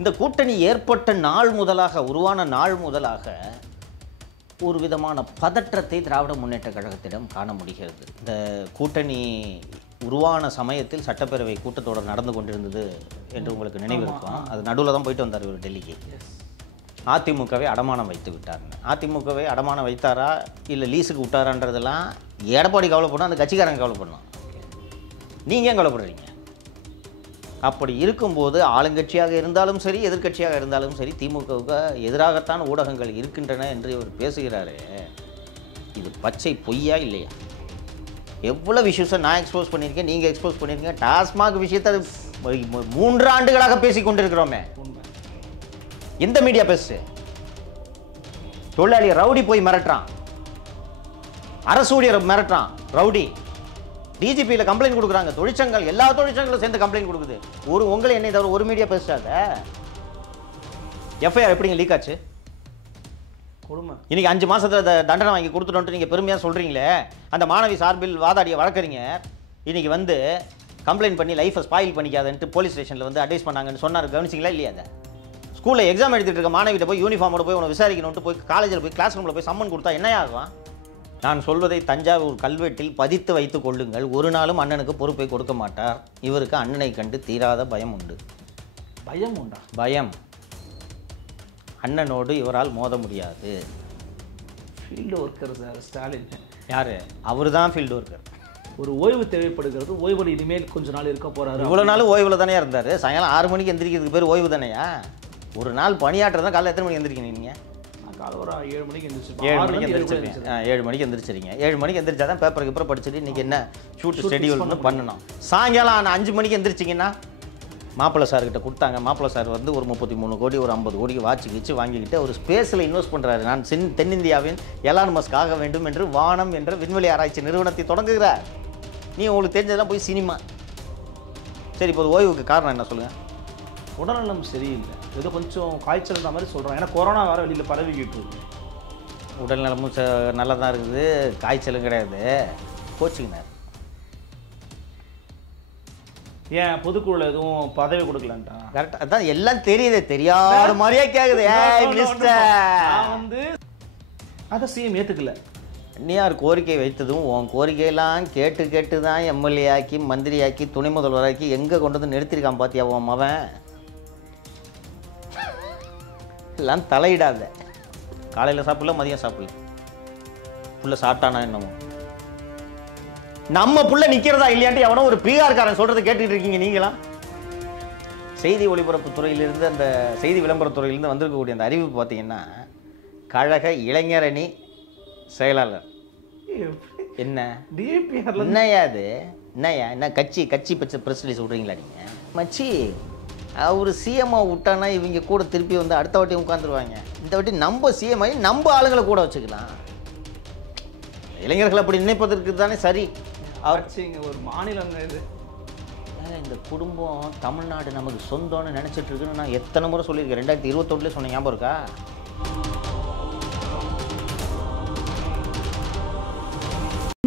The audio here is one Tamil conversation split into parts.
இந்த கூட்டணி ஏற்பட்ட நாள் முதலாக, உருவான நாள் முதலாக ஒரு விதமான பதற்றத்தை திராவிட முன்னேற்ற கழகத்திடம் காண முடிகிறது. இந்த கூட்டணி உருவான சமயத்தில் சட்டப்பேரவை கூட்டத்தொடர் நடந்து கொண்டிருந்தது என்று உங்களுக்கு நினைவு இருக்கும். அது நடுவில் தான் போயிட்டு வந்தார் இவர் டெல்லிக்கு. அதிமுகவை அடமானம் வைத்து விட்டாருங்க. அதிமுகவை அடமானம் வைத்தாரா இல்லை லீஸுக்கு விட்டாரான்றதெல்லாம் எடப்பாடி கவலைப்படணும், அந்த கட்சிக்காரங்க கவலைப்படணும். நீங்கள் ஏன் கவலைப்படுறீங்க? அப்படி இருக்கும்போது ஆளுங்கட்சியாக இருந்தாலும் சரி, எதிர்க்கட்சியாக இருந்தாலும் சரி, திமுகவுக்கு எதிராகத்தான் ஊடகங்கள் இருக்கின்றன என்று இவர் பேசுகிறாரு. இது பச்சை பொய்யா இல்லையா? எவ்வளோ விஷயத்தை நான் எக்ஸ்போஸ் பண்ணியிருக்கேன், நீங்கள் எக்ஸ்போஸ் பண்ணியிருக்கீங்க. டாஸ்மாக் விஷயத்தை 3 ஆண்டுகளாக பேசி கொண்டிருக்கிறோமே. எந்த மீடியா பேசு? தொழிலாளி ரவுடி போய் மிரட்டுறான், அரசு ஊழியர் மிரட்டுறான் ரவுடி. டிஜிபியில் கம்ப்ளைண்ட் கொடுக்குறாங்க, தொழிற்சங்கங்கள் எல்லா தொழிற்சங்களும் சேர்ந்து கம்ப்ளைண்ட் கொடுக்குது. உங்களை என்னை தவிர ஒரு மீடியா பேசுறாங்க. எஃப்ஐஆர் எப்படிங்க லீக் ஆச்சு? இன்னைக்கு 5 மாசத்துல தண்டனை வாங்கி கொடுத்துட்டோன்ட்டு நீங்க பெருமையா சொல்றீங்களே. அந்த மாணவி சார்பில் வாதாடிய வழக்கறிஞர் இன்னைக்கு வந்து கம்ப்ளைண்ட் பண்ணி லைஃபை ஸ்பாயில் பண்ணிக்காதன்ட்டு போலீஸ் ஸ்டேஷனில் வந்து அட்வைஸ் பண்ணாங்கன்னு சொன்னார். கவனிச்சிங்களா இல்லையா? அதை ஸ்கூலில் எக்ஸாம் எழுதிட்டு இருக்க மாணவிட்ட போய் யூனிஃபார்மோட போய் உன்னை விசாரிக்கணும்ட்டு போய் காலேஜில் போய் கிளாஸ் ரூமில் போய் சம்மன் கொடுத்தா என்ன ஆகும்? நான் சொல்வதை தஞ்சாவூர் கல்வெட்டில் பதித்து வைத்துக் கொள்ளுங்கள். ஒரு நாளும் அண்ணனுக்கு பொறுப்பை கொடுக்க மாட்டார். இவருக்கு அண்ணனை கண்டு தீராத பயம் உண்டு. பயம் உண்டா? பயம். அண்ணனோடு இவரால் மோத முடியாது. Field worker sir Stalin. யாரு? அவர் தான் ஃபீல்டு ஒர்க்கர். ஒரு ஓய்வு தேவைப்படுகிறது. ஓய்வில் இனிமேல் கொஞ்ச நாள் இருக்க போறாரு. இவ்வளோ நாள் ஓய்வில் தானே இருந்தார். சாயங்காலம் 6 மணிக்கு எந்திரிக்கிறதுக்கு பேர் ஓய்வு தானேயா? ஒரு நாள் பணியாற்றுறதா காலையில் எத்தனை மணிக்கு எந்திரிக்கீங்க நீங்கள்? காலை ஒரு 7 மணிக்கு எந்திரிச்சு 7 மணிக்கு எந்திரிச்சிருங்க. 7 மணிக்கு எந்திரிச்சிருங்க. 7 மணிக்கு எந்திரிச்சா தான் பேப்பருக்கு அப்புறம் படிச்சுட்டு இன்றைக்கி என்ன ஷூட் ஷெடியூல்னு பண்ணணும். சாயங்காலம் 5 மணிக்கு எந்திரிச்சிங்கன்னா மாப்பிள்ளை சார்கிட்ட கொடுத்தாங்க. மாப்பிள்ளை சார் வந்து ஒரு 33 கோடி ஒரு 50 கோடிக்கு வாட்சி கிச்சு வாங்கிக்கிட்டு ஒரு ஸ்பேஸில் இன்வெஸ்ட் பண்ணுறாரு. நான் தென்னிந்தியாவின் எலான் மஸ்க் ஆக வேண்டும் என்று வானம் என்ற விண்வெளி ஆராய்ச்சி நிறுவனத்தை தொடங்குகிறார். நீ உங்களுக்கு தெரிஞ்சதெல்லாம் போய் சினிமா. சரி, இப்போ ஓய்வுக்கு காரணம் என்ன சொல்லுங்கள்? உடல்நலம் சரியில்லை, ஏதோ கொஞ்சம் காய்ச்சல்ன்ற மாதிரி சொல்கிறாங்க. ஏன்னா கொரோனா வேறு வெளியில் பரவிக்கிட்டு இருக்கு. உடல்நலமும் நல்லா தான் இருக்குது, காய்ச்சலும் கிடையாது. கோச்சிக்கினார். ஏன் பொதுக்குழுல எதுவும் பதவி கொடுக்கலன்ட்டா? கரெக்டாக அதான் எல்லாம் தெரியுது, தெரியாத மாதிரியே கேட்குது. நான் வந்து அதை சிஎம் ஏற்றுக்கல. அந்நியார் கோரிக்கை வைத்ததும் உன் கோரிக்கையெல்லாம் கேட்டு கேட்டு தான் எம்எல்ஏ ஆக்கி மந்திரியாக்கி துணை முதல்வராக்கி எங்கே கொண்டு வந்து நிறுத்திருக்கான் பார்த்தியா உன் மவன்? எல்லாம் தலையிடாத. காலையில் சாப்பிடல, மதியம் சாப்பிடல, புள்ள சாப்பிட்டானா என்னமோ. நம்ம புள்ள நிற்கிறதா இல்லையான்ட்டு எவனோ ஒரு பீகார்காரன் சொல்கிறத கேட்டுட்டு இருக்கீங்க நீங்களா? செய்தி ஒளிபரப்பு துறையிலிருந்து, அந்த செய்தி விளம்பரத்துறையிலிருந்து வந்திருக்கக்கூடிய அந்த அறிவிப்பு பார்த்தீங்கன்னா, கழக இளைஞரணி செயலாளர். என்ன என்னையா அது? என்னையா என்ன கட்சி பிரச்சனை சொல்கிறீங்களா நீங்கள்? மச்சி அவர் சிஎம்ஐ விட்டானா இவங்க கூட திருப்பி வந்து அடுத்த வாட்டி உட்காந்துருவாங்க. இந்த வாட்டி நம்ம சிஎம்ஐ நம்ம ஆளுங்களை கூட வச்சுக்கலாம். இளைஞர்கள் அப்படி நினைப்பதற்கு தானே சரி. அவர் ஒரு மாநிலம் இது. இந்த குடும்பம் தமிழ்நாடு நமக்கு சொந்தம்னு நினச்சிட்டு இருக்குன்னு நான் எத்தனை முறை சொல்லியிருக்கேன். 2021 சொன்ன ஞாபகம் இருக்கா?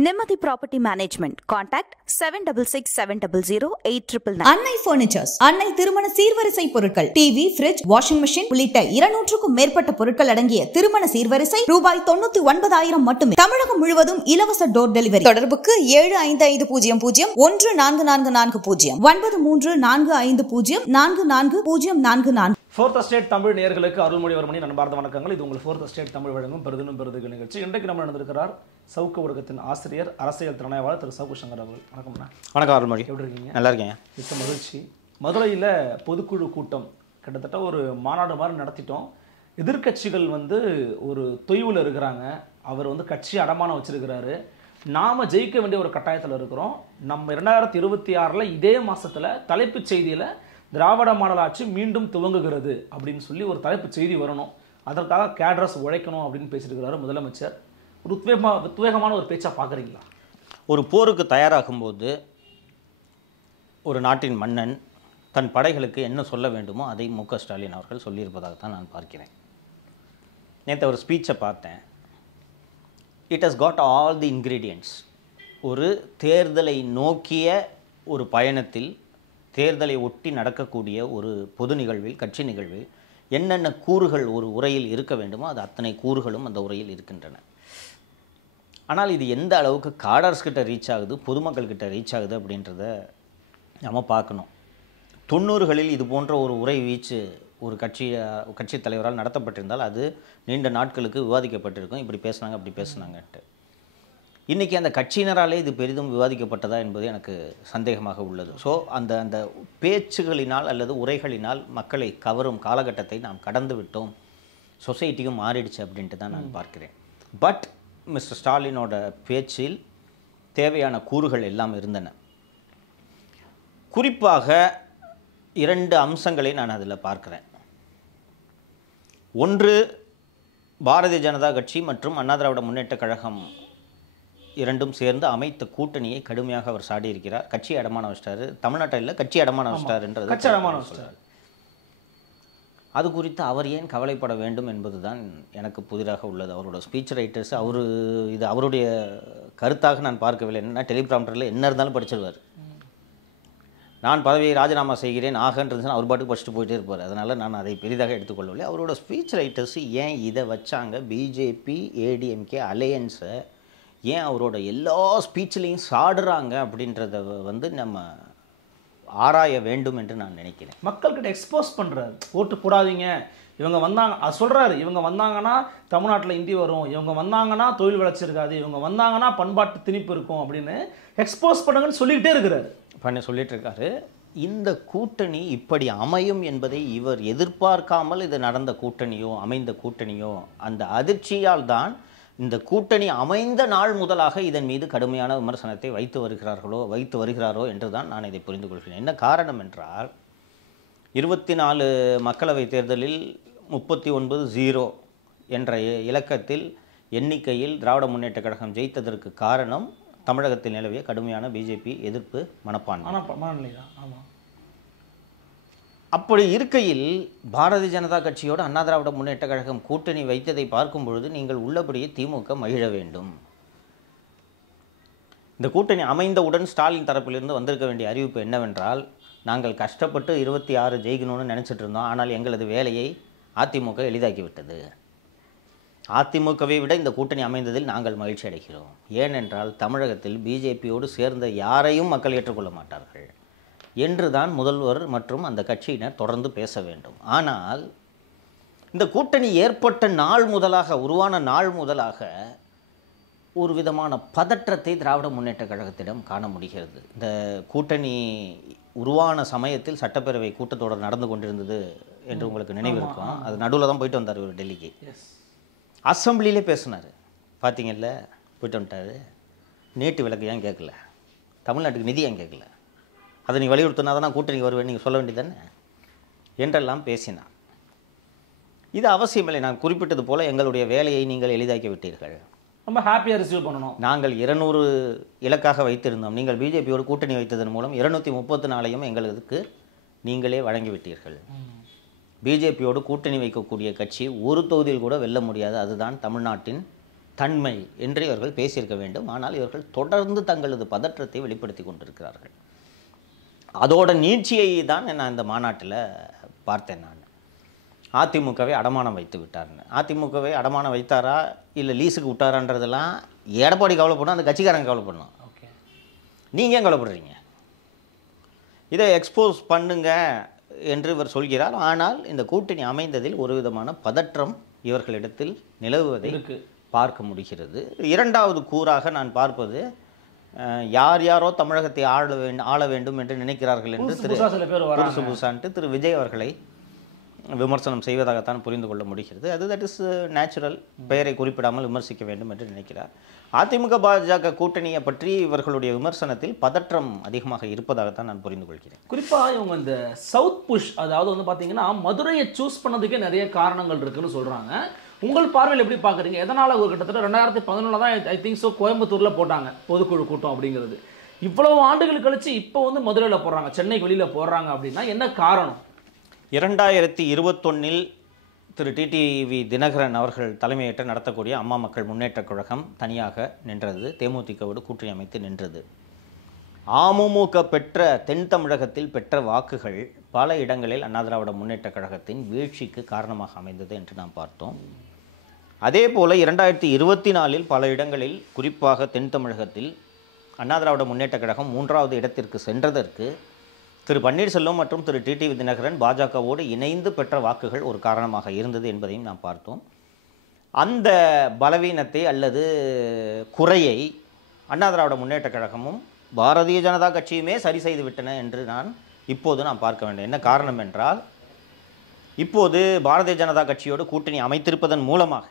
Nimati Property Management. Contact 7667008999. அன்னை பர்னிச்சர்ஸ். அன்னை திருமண சீர்வரிசை பொருட்கள், டிவி, ஃபிரிட்ஜ், வாஷிங் மெஷின் உள்ளிட்ட 200க்கும் மேற்பட்ட பொருட்கள் அடங்கிய திருமண சீர்வரிசை ரூபாய் 99,000 மட்டுமே. தமிழகம் முழுவதும் இலவச டோர் டெலிவரி. தொடர்புக்கு 7550144440 9345044044. ஃபோர்த் ஸ்டேட் தமிழ் நேயர்களுக்கு அருள்மொழிவர்மனின் அன்பார்ந்த வணக்கங்கள். இது உங்கள் ஃபோர்த் ஸ்டேட் தமிழ் வழங்கும் பெருதினும் பெருதுகள் நிகழ்ச்சி. இன்றைக்கு நம்ம நடந்திருக்கிறார் சவுக்க ஊடகத்தின் ஆசிரியர், அரசியல் திறனாய்வாளர் திரு சவுக்கு சங்கர் அவர்கள். வணக்கம்ண்ணா. வணக்கம் அருள்மொழி. எப்படி இருக்கீங்க? நல்லா இருக்கேன். மிக்க மகிழ்ச்சி. மதுரையில் பொதுக்குழு கூட்டம் கிட்டத்தட்ட ஒரு மாநாடு மாதிரி நடத்திட்டோம். எதிர்கட்சிகள் வந்து ஒரு தொய்வில் இருக்கிறாங்க. அவர் வந்து கட்சி அடமானம் வச்சிருக்கிறாரு. நாம் ஜெயிக்க வேண்டிய ஒரு கட்டாயத்தில் இருக்கிறோம். நம்ம 2026 இதே மாதத்தில் தலைப்புச் செய்தியில் திராவிட மாடல் ஆட்சி மீண்டும் துவங்குகிறது அப்படின்னு சொல்லி ஒரு தலைப்பு செய்தி வரணும். அதற்காக கேடரஸ் உழைக்கணும் அப்படின்னு பேசியிருக்கிறாரு முதலமைச்சர். ஒரு உத்வேகமான ஒரு பேச்சா பார்க்குறீங்களா? ஒரு போருக்கு தயாராகும்போது ஒரு நாட்டின் மன்னன் தன் படைகளுக்கு என்ன சொல்ல வேண்டுமோ அதை மு.க. ஸ்டாலின் அவர்கள் சொல்லியிருப்பதாகத்தான் நான் பார்க்கிறேன். நேற்று ஒரு ஸ்பீச்சை பார்த்தேன். It has got all the ingredients. ஒரு தேர்தலை நோக்கிய ஒரு பயணத்தில் தேர்தலை ஒட்டி நடக்கக்கூடிய ஒரு பொது நிகழ்வில், கட்சி நிகழ்வில் என்னென்ன கூறுகள் ஒரு உரையில் இருக்க வேண்டுமோ அது அத்தனை கூறுகளும் அந்த உரையில் இருக்கின்றன. ஆனால் இது எந்த அளவுக்கு காடர்ஸ் கிட்ட ரீச் ஆகுது, பொதுமக்கள்கிட்ட ரீச் ஆகுது அப்படின்றத நம்ம பார்க்கணும். 90களில் இது போன்ற ஒரு உரை வீச்சு ஒரு கட்சி தலைவரால் நடத்தப்பட்டிருந்தால் அது நீண்ட நாட்களுக்கு விவாதிக்கப்பட்டிருக்கும். இப்படி பேசுனாங்க, அப்படி பேசுனாங்கன்ட்டு. இன்றைக்கி அந்த கட்சியினராலே இது பெரிதும் விவாதிக்கப்பட்டதா என்பது எனக்கு சந்தேகமாக உள்ளது. ஸோ அந்த பேச்சுகளினால் அல்லது உரைகளினால் மக்களை கவரும் காலகட்டத்தை நாம் கடந்து விட்டோம், சொசைட்டியும் மாறிடுச்சு அப்படின்ட்டு தான் நான் பார்க்கிறேன். பட் மிஸ்டர் ஸ்டாலினோட பேச்சில் தேவையான கூறுகள் எல்லாம் இருந்தன. குறிப்பாக 2 அம்சங்களை நான் அதில் பார்க்கிறேன். ஒன்று, பாரதிய ஜனதா கட்சி மற்றும் அண்ணா திராவிட முன்னேற்ற கழகம் இரண்டும் சேர்ந்து அமைத்த கூட்டணியை கடுமையாக அவர் சாடியிருக்கிறார். கட்சி அடமான வச்சிட்டாரு, தமிழ்நாட்டில் இல்லை, கட்சி அடமான வச்சிட்டாருன்றது. அது குறித்து அவர் ஏன் கவலைப்பட வேண்டும் என்பதுதான் எனக்கு புதிராக உள்ளது. அவரோட ஸ்பீச் ரைட்டர்ஸ் இது அவருடைய கருத்தாக நான் பார்க்கவில்லை. என்னன்னா, டெலிபிராம்டரில் என்ன இருந்தாலும் படிச்சிருவார். நான் பதவியை ராஜினாமா செய்கிறேன் ஆகன்றதுன்னு அவர் பாட்டுக்கு படிச்சுட்டு போயிட்டே இருப்பார். அதனால் நான் அதை பெரிதாக எடுத்துக்கொள்ளவில்லை. அவரோட ஸ்பீச் ரைட்டர்ஸ் ஏன் இதை வச்சாங்க, பிஜேபி ஏடிஎம்கே அலையன்ஸை ஏன் அவரோட எல்லா ஸ்பீச்லேயும் சாடுறாங்க அப்படின்றத நம்ம ஆராய வேண்டும் என்று நான் நினைக்கிறேன். மக்கள்கிட்ட எக்ஸ்போஸ் பண்ணுறாரு, ஓட்டு போடாதீங்க, இவங்க வந்தாங்க அது சொல்கிறாரு, இவங்க வந்தாங்கன்னா தமிழ்நாட்டில் இந்தி வரும், இவங்க வந்தாங்கன்னா தொழில் வளர்ச்சி இருக்காது, இவங்க வந்தாங்கன்னா பண்பாட்டு திணிப்பு இருக்கும் அப்படின்னு எக்ஸ்போஸ் பண்ணுங்கன்னு சொல்லிக்கிட்டே இருக்கிறாரு. சொல்லிட்டு இருக்காரு. இந்த கூட்டணி இப்படி அமையும் என்பதை இவர் எதிர்பார்க்காமல் இது நடந்த கூட்டணியோ அமைந்த கூட்டணியோ அந்த அதிர்ச்சியால் தான் இந்த கூட்டணி அமைந்த நாள் முதலாக இதன் மீது கடுமையான விமர்சனத்தை வைத்து வருகிறாரோ என்று தான் நான் இதை புரிந்து கொள்கிறேன். என்ன காரணம் என்றால் 24 மக்களவைத் தேர்தலில் 39-0 என்ற இலக்கத்தில் எண்ணிக்கையில் திராவிட முன்னேற்ற கழகம் ஜெயித்ததற்கு காரணம் தமிழகத்தில் நிலவிய கடுமையான பிஜேபி எதிர்ப்பு மனப்பான்மை. அப்படி இருக்கையில் பாரதிய ஜனதா கட்சியோடு அண்ணா திராவிட முன்னேற்ற கழகம் கூட்டணி வைத்ததை பார்க்கும் பொழுது நீங்கள் உள்ளபடியே திமுக மகிழ வேண்டும். இந்த கூட்டணி அமைந்தவுடன் ஸ்டாலின் தரப்பிலிருந்து வந்திருக்க வேண்டிய அறிவிப்பு என்னவென்றால், நாங்கள் கஷ்டப்பட்டு 26 ஜெயிக்கணும்னு நினச்சிட்டு இருந்தோம், ஆனால் எங்களது வேலையை அதிமுக எளிதாக்கிவிட்டது. அதிமுகவை விட இந்த கூட்டணி அமைந்ததில் நாங்கள் மகிழ்ச்சி அடைகிறோம். ஏனென்றால் தமிழகத்தில் பிஜேபியோடு சேர்ந்த யாரையும் மக்கள் ஏற்றுக்கொள்ள மாட்டார்கள் என்று தான் முதல்வர் மற்றும் அந்த கட்சியினர் தொடர்ந்து பேச வேண்டும். ஆனால் இந்த கூட்டணி ஏற்பட்ட நாள் முதலாக, உருவான நாள் முதலாக ஒரு விதமான பதற்றத்தை திராவிட முன்னேற்ற கழகத்திடம் காண முடிகிறது. இந்த கூட்டணி உருவான சமயத்தில் சட்டப்பேரவை கூட்டத்தொடர் நடந்து கொண்டிருந்தது என்று உங்களுக்கு நினைவிருக்கும். அது நடுவில் தான் போயிட்டு வந்தார் இவர் டெல்லிக்கு. அசம்பிளிலே பேசினார், பார்த்தீங்கல்ல, போயிட்டு வந்துட்டார். நீட்டு விலக்கு ஏன் கேட்கல, தமிழ்நாட்டுக்கு நிதி ஏன் கேட்கல, அதை நீ வலியுறுத்தினா தான் நான் கூட்டணிக்கு வருவேன் நீங்கள் சொல்ல வேண்டியதானே என்றெல்லாம் பேசினார். இது அவசியமில்லை. நான் குறிப்பிட்டது போல எங்களுடைய வேலையை நீங்கள் எளிதாக்கி விட்டீர்கள், ரொம்ப ஹாப்பியாக ரிசீவ் பண்ணணும். நாங்கள் 200 இலக்காக வைத்திருந்தோம், நீங்கள் பிஜேபியோடு கூட்டணி வைத்ததன் மூலம் 234 எங்களுக்கு நீங்களே வழங்கிவிட்டீர்கள். பிஜேபியோடு கூட்டணி வைக்கக்கூடிய கட்சி ஒரு தொகுதியில் கூட வெல்ல முடியாது, அதுதான் தமிழ்நாட்டின் தன்மை என்று இவர்கள் பேசியிருக்க வேண்டும். ஆனால் இவர்கள் தொடர்ந்து தங்களது பதற்றத்தை வெளிப்படுத்தி கொண்டிருக்கிறார்கள். அதோட நீட்சியை தான் நான் இந்த மாநாட்டில் பார்த்தேன். நான் அதிமுகவை அடமானம் வைத்து விட்டார்னு. அதிமுகவை அடமானம் வைத்தாரா இல்லை லீஸுக்கு விட்டாரான்றதெல்லாம் எடப்பாடி கவலைப்படணும், அந்த கட்சிக்காரங்க கவலைப்படணும். ஓகே, நீங்கள் ஏன் கவலைப்படுறீங்க? இதை எக்ஸ்போஸ் பண்ணுங்க என்று இவர் சொல்கிறார். ஆனால் இந்த கூட்டணி அமைந்ததில் ஒரு விதமான பதற்றம் இவர்களிடத்தில் நிலவுவதை பார்க்க முடிகிறது. இரண்டாவது கூறாக நான் பார்ப்பது, யார் யாரோ தமிழகத்தை ஆள வேண்டும் என்று நினைக்கிறார்கள் என்று திரு விஜய் அவர்களை விமர்சனம் செய்வதாகத்தான் புரிந்து கொள்ள முடிகிறது. That is natural. பெயரை குறிப்பிடாமல் விமர்சிக்க வேண்டும் என்று நினைக்கிறார். அதிமுக பாஜக கூட்டணியை பற்றி இவர்களுடைய விமர்சனத்தில் பதற்றம் அதிகமாக இருப்பதாகத்தான் நான் புரிந்து கொள்கிறேன். குறிப்பாக இவங்க இந்த சவுத் புஷ், அதாவது வந்து பார்த்தீங்கன்னா மதுரையை சூஸ் பண்ணதுக்கே நிறைய காரணங்கள் இருக்குன்னு சொல்கிறாங்க. உங்கள் பார்வையில் எப்படி பார்க்குறீங்க? எதனால் ஒரு கிட்டத்தட்ட 2011 தான் ஐ திங்க் ஸோ கோயம்புத்தூரில் போட்டாங்க பொதுக்குழு கூட்டம் அப்படிங்கிறது. இவ்வளவு ஆண்டுகள் கழிச்சு இப்போ வந்து மதுரையில் போடுறாங்க, சென்னைக்கு வெளியில் போடுறாங்க அப்படின்னா என்ன காரணம்? 2021 திரு டிடிவி தினகரன் அவர்கள் தலைமையேற்று நடத்தக்கூடிய அம்மா மக்கள் முன்னேற்ற கழகம் தனியாக நின்றது, தேமுதிகவோடு கூட்டணி அமைத்து நின்றது. அமமுக பெற்ற தென் தமிழகத்தில் பெற்ற வாக்குகள் பல இடங்களில் அண்ணா திராவிட முன்னேற்றக் கழகத்தின் வீழ்ச்சிக்கு காரணமாக அமைந்தது என்று நாம் பார்த்தோம். அதே போல் 2024 பல இடங்களில் குறிப்பாக தென் தமிழகத்தில் அண்ணா திராவிட முன்னேற்றக் கழகம் 3வது இடத்திற்கு சென்றதற்கு திரு பன்னீர்செல்வம் மற்றும் திரு டிடிவி தினகரன் பாஜகவோடு இணைந்து பெற்ற வாக்குகள் ஒரு காரணமாக இருந்தது என்பதையும் நாம் பார்த்தோம். அந்த பலவீனத்தை அல்லது குறையை அண்ணா திராவிட முன்னேற்றக் கழகமும் பாரதிய ஜனதா கட்சியுமே சரி செய்து விட்டன என்று இப்போது நாம் பார்க்க வேண்டும். என்ன காரணம் என்றால், இப்போது பாரதிய ஜனதா கட்சியோடு கூட்டணி அமைத்திருப்பதன் மூலமாக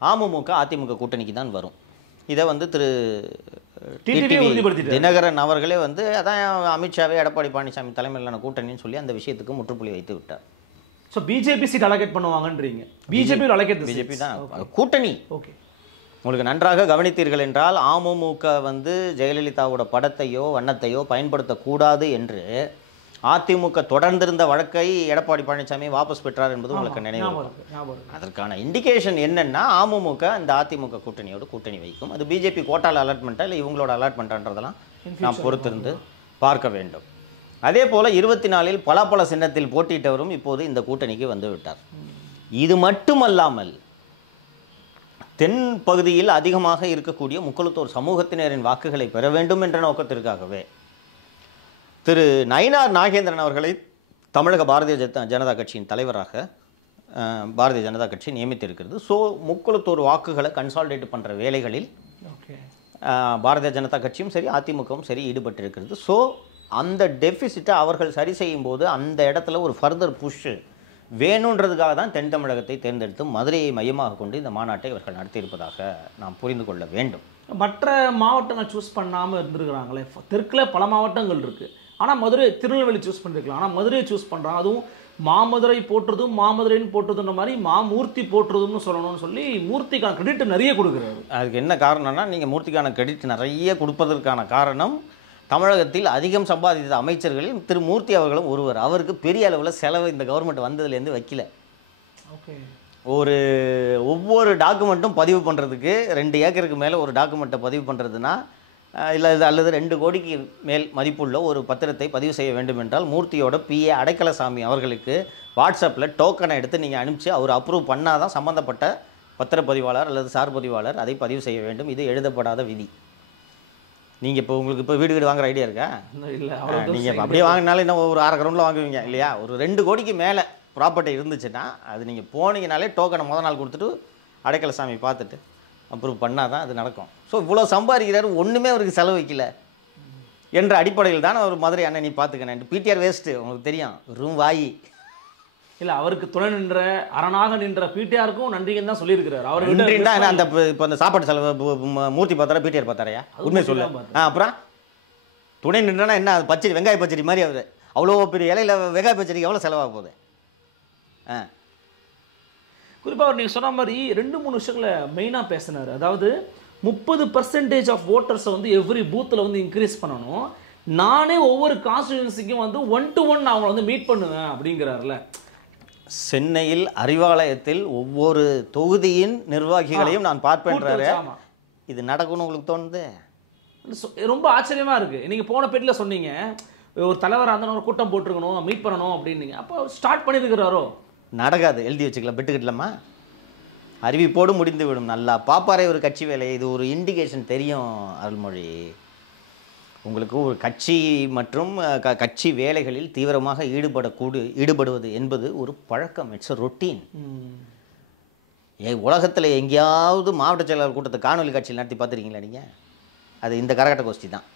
அமமுக அதிமுக கூட்டணிக்கு தான் வரும். இதை திரு தினகரன் அவர்களே அதான் அமித்ஷாவே எடப்பாடி பழனிசாமி தலைமையிலான கூட்டணின்னு சொல்லி அந்த விஷயத்துக்கு முற்றுப்புள்ளி வைத்து விட்டார். ஸோ பிஜேபி சீட் அலோகேட் பண்ணுவாங்கன்றீங்க. பிஜேபி தான் கூட்டணி. ஓகே, உங்களுக்கு நன்றாக கவனித்தீர்கள் என்றால் அமமுக ஜெயலலிதாவோட படத்தையோ வண்ணத்தையோ பயன்படுத்தக்கூடாது என்று அதிமுக தொடர்ந்திருந்த வழக்கை எடப்பாடி பழனிசாமி வாபஸ் பெற்றார் என்பது உங்களுக்கு நினைவு. அதற்கான இண்டிகேஷன் என்னன்னா, அமமுக இந்த அதிமுக கூட்டணியோடு கூட்டணி வைக்கும். அது பிஜேபி கோட்டால் அலாட்மெண்ட்டா இல்லை இவங்களோட அலாட்மெண்ட்டான்றதெல்லாம் நாம் பொறுத்திருந்து பார்க்க வேண்டும். அதே போல் 24 பலாப்பழ சின்னத்தில் போட்டியிட்டவரும் இப்போது இந்த கூட்டணிக்கு வந்து விட்டார். இது மட்டுமல்லாமல் தென் பகுதியில் அதிகமாக இருக்கக்கூடிய முக்குளத்தூர் சமூகத்தினரின் வாக்குகளை பெற வேண்டும் என்ற நோக்கத்திற்காகவே திரு நயினார் நாகேந்திரன் அவர்களை தமிழக பாரதிய ஜனதா கட்சியின் தலைவராக பாரதிய ஜனதா கட்சி நியமித்திருக்கிறது. ஸோ முக்குளத்தூர் வாக்குகளை கன்சாலிடேட் பண்ணுற வேலைகளில் பாரதிய ஜனதா கட்சியும் சரி அதிமுகவும் சரி ஈடுபட்டிருக்கிறது. ஸோ அந்த டெபிசிட்டை அவர்கள் சரி செய்யும் போது அந்த இடத்துல ஒரு ஃபர்தர் புஷ் வேணுன்றதுக்காக தான் தென் தமிழகத்தை தேர்ந்தெடுத்து மதுரையை மையமாக கொண்டு இந்த மாநாட்டை இவர்கள் நடத்தியிருப்பதாக நாம் புரிந்து கொள்ள வேண்டும். மற்ற மாவட்டங்கள் சூஸ் பண்ணாமல் இருந்திருக்கிறாங்களே, தெற்கில் பல மாவட்டங்கள் இருக்குது. ஆனால் மதுரை, திருநெல்வேலி சூஸ் பண்ணியிருக்கலாம். ஆனால் மதுரையை சூஸ் பண்ணுறாங்க. அதுவும் மாமதுரை போட்டுறதும் மாமதுரைன்னு போட்டுறதுன்ற மாதிரி மாமூர்த்தி போட்டுறதும்னு சொல்லணும்னு சொல்லி மூர்த்திக்கான கிரெடிட் நிறைய கொடுக்குறாரு. அதுக்கு என்ன காரணம்னா, நீங்கள் மூர்த்திக்கான கிரெடிட் நிறைய கொடுப்பதற்கான காரணம், தமிழகத்தில் அதிகம் சம்பாதித்த அமைச்சர்களில் திரு மூர்த்தி அவர்களும் ஒருவர். அவருக்கு பெரிய அளவில் செலவு இந்த கவர்மெண்ட் வந்ததுலேருந்து வைக்கல. ஓகே, ஒவ்வொரு டாக்குமெண்ட்டும் பதிவு பண்ணுறதுக்கு 2 ஏக்கருக்கு மேலே ஒரு டாக்குமெண்ட்டை பதிவு பண்ணுறதுனா இல்லை அல்லது 2 கோடிக்கு மேல் மதிப்புள்ள ஒரு பத்திரத்தை பதிவு செய்ய வேண்டும் என்றால் மூர்த்தியோட PA அடைக்கலசாமி அவர்களுக்கு வாட்ஸ்அப்பில் டோக்கனை எடுத்து நீங்கள் அனுப்பிச்சு அவர் அப்ரூவ் பண்ணால் தான் சம்மந்தப்பட்ட பத்திரப்பதிவாளர் அல்லது சார் பதிவாளர் அதை பதிவு செய்ய வேண்டும். இது எழுதப்படாத விதி. நீங்கள் உங்களுக்கு வீடு வாங்குற ஐடியா இருக்கா? இல்லை, நீங்கள் அப்படியே வாங்கினாலும் இன்னும் ஒரு 1/2 கிரவுண்டில் வாங்குவீங்க இல்லையா? ஒரு 2 கோடிக்கு மேலே ப்ராப்பர்ட்டி இருந்துச்சுன்னா அது நீங்கள் போனீங்கனாலே டோக்கனை முதல் நாள் கொடுத்துட்டு அடைக்கலசாமி பார்த்துட்டு அப்ரூவ் பண்ணால் தான் அது நடக்கும். ஸோ இவ்வளோ சம்பாதிக்கிறாரு, ஒன்றுமே அவருக்கு செலவு வைக்கல என்ற அடிப்படையில் தான் அவர் மதுரை அண்ணன் நீ பார்த்துக்கணும். பிடிஆர் வேஸ்ட்டு உங்களுக்கு தெரியும், ரூம் வாயி இல்லை. அவருக்கு துணை நின்ற அரணாக நின்ற பிடிஆருக்கும் நன்றின்னு தான் சொல்லியிருக்கிறார். அவர் நன்றின்னா அந்த இப்போ அந்த சாப்பாடு செலவு மூர்த்தி பார்த்தாரா பிடிஆர் பார்த்தாரையா? உண்மை சொல்லு. அப்புறம் துணை நின்றனா என்ன, அது பச்சடி வெங்காய பச்சடி மாதிரி அவர் அவ்வளோ பெரிய இலையில் வெங்காய பச்சடிக்கு எவ்வளோ செலவாக போகுது? குறிப்பாக அவர் நீங்கள் சொன்ன மாதிரி 2-3 விஷயங்களை மெயினாக பேசினார். அதாவது 30% ஆஃப் ஓட்டர்ஸை எவ்ரி பூத்தில் இன்க்ரீஸ் பண்ணணும். நானே ஒவ்வொரு கான்ஸ்டிடியூன்சிக்கும் 1-to-1 அவங்கள மீட் பண்ணுவேன் அப்படிங்கிறாருல. சென்னையில் அறிவாலயத்தில் ஒவ்வொரு தொகுதியின் நிர்வாகிகளையும் நான் பார்ப்பேன்றாரு. இது நடக்கும்னு உங்களுக்கு தோணுது? ரொம்ப ஆச்சரியமாக இருக்குது. நீங்கள் போன பேட்டில் சொன்னீங்க ஒரு தலைவராக இருந்தால் ஒரு கூட்டம் போட்டிருக்கணும், மீட் பண்ணணும் அப்படின்னீங்க. அப்போ ஸ்டார்ட் பண்ணியிருக்கிறாரோ? நடக்காது, எழுதி வச்சுக்கலாம், பெட்டுக்கிட்டலாமா? அறிவிப்போடு முடிந்து விடும். நல்லா பாப்பாரே ஒரு கட்சி வேலை. இது ஒரு இண்டிகேஷன் தெரியும் அருள்மொழி. உங்களுக்கு ஒரு கட்சி மற்றும் கட்சி வேலைகளில் தீவிரமாக ஈடுபடுவது என்பது ஒரு பழக்கம். It's a routine. உலகத்தில் எங்கேயாவது மாவட்ட செயலாளர் கூட்டத்தை காணொலி காட்சியில் நடத்தி பார்த்துருக்கீங்களா நீங்கள்? அது இந்த கரகட்ட கோஷ்டி தான்.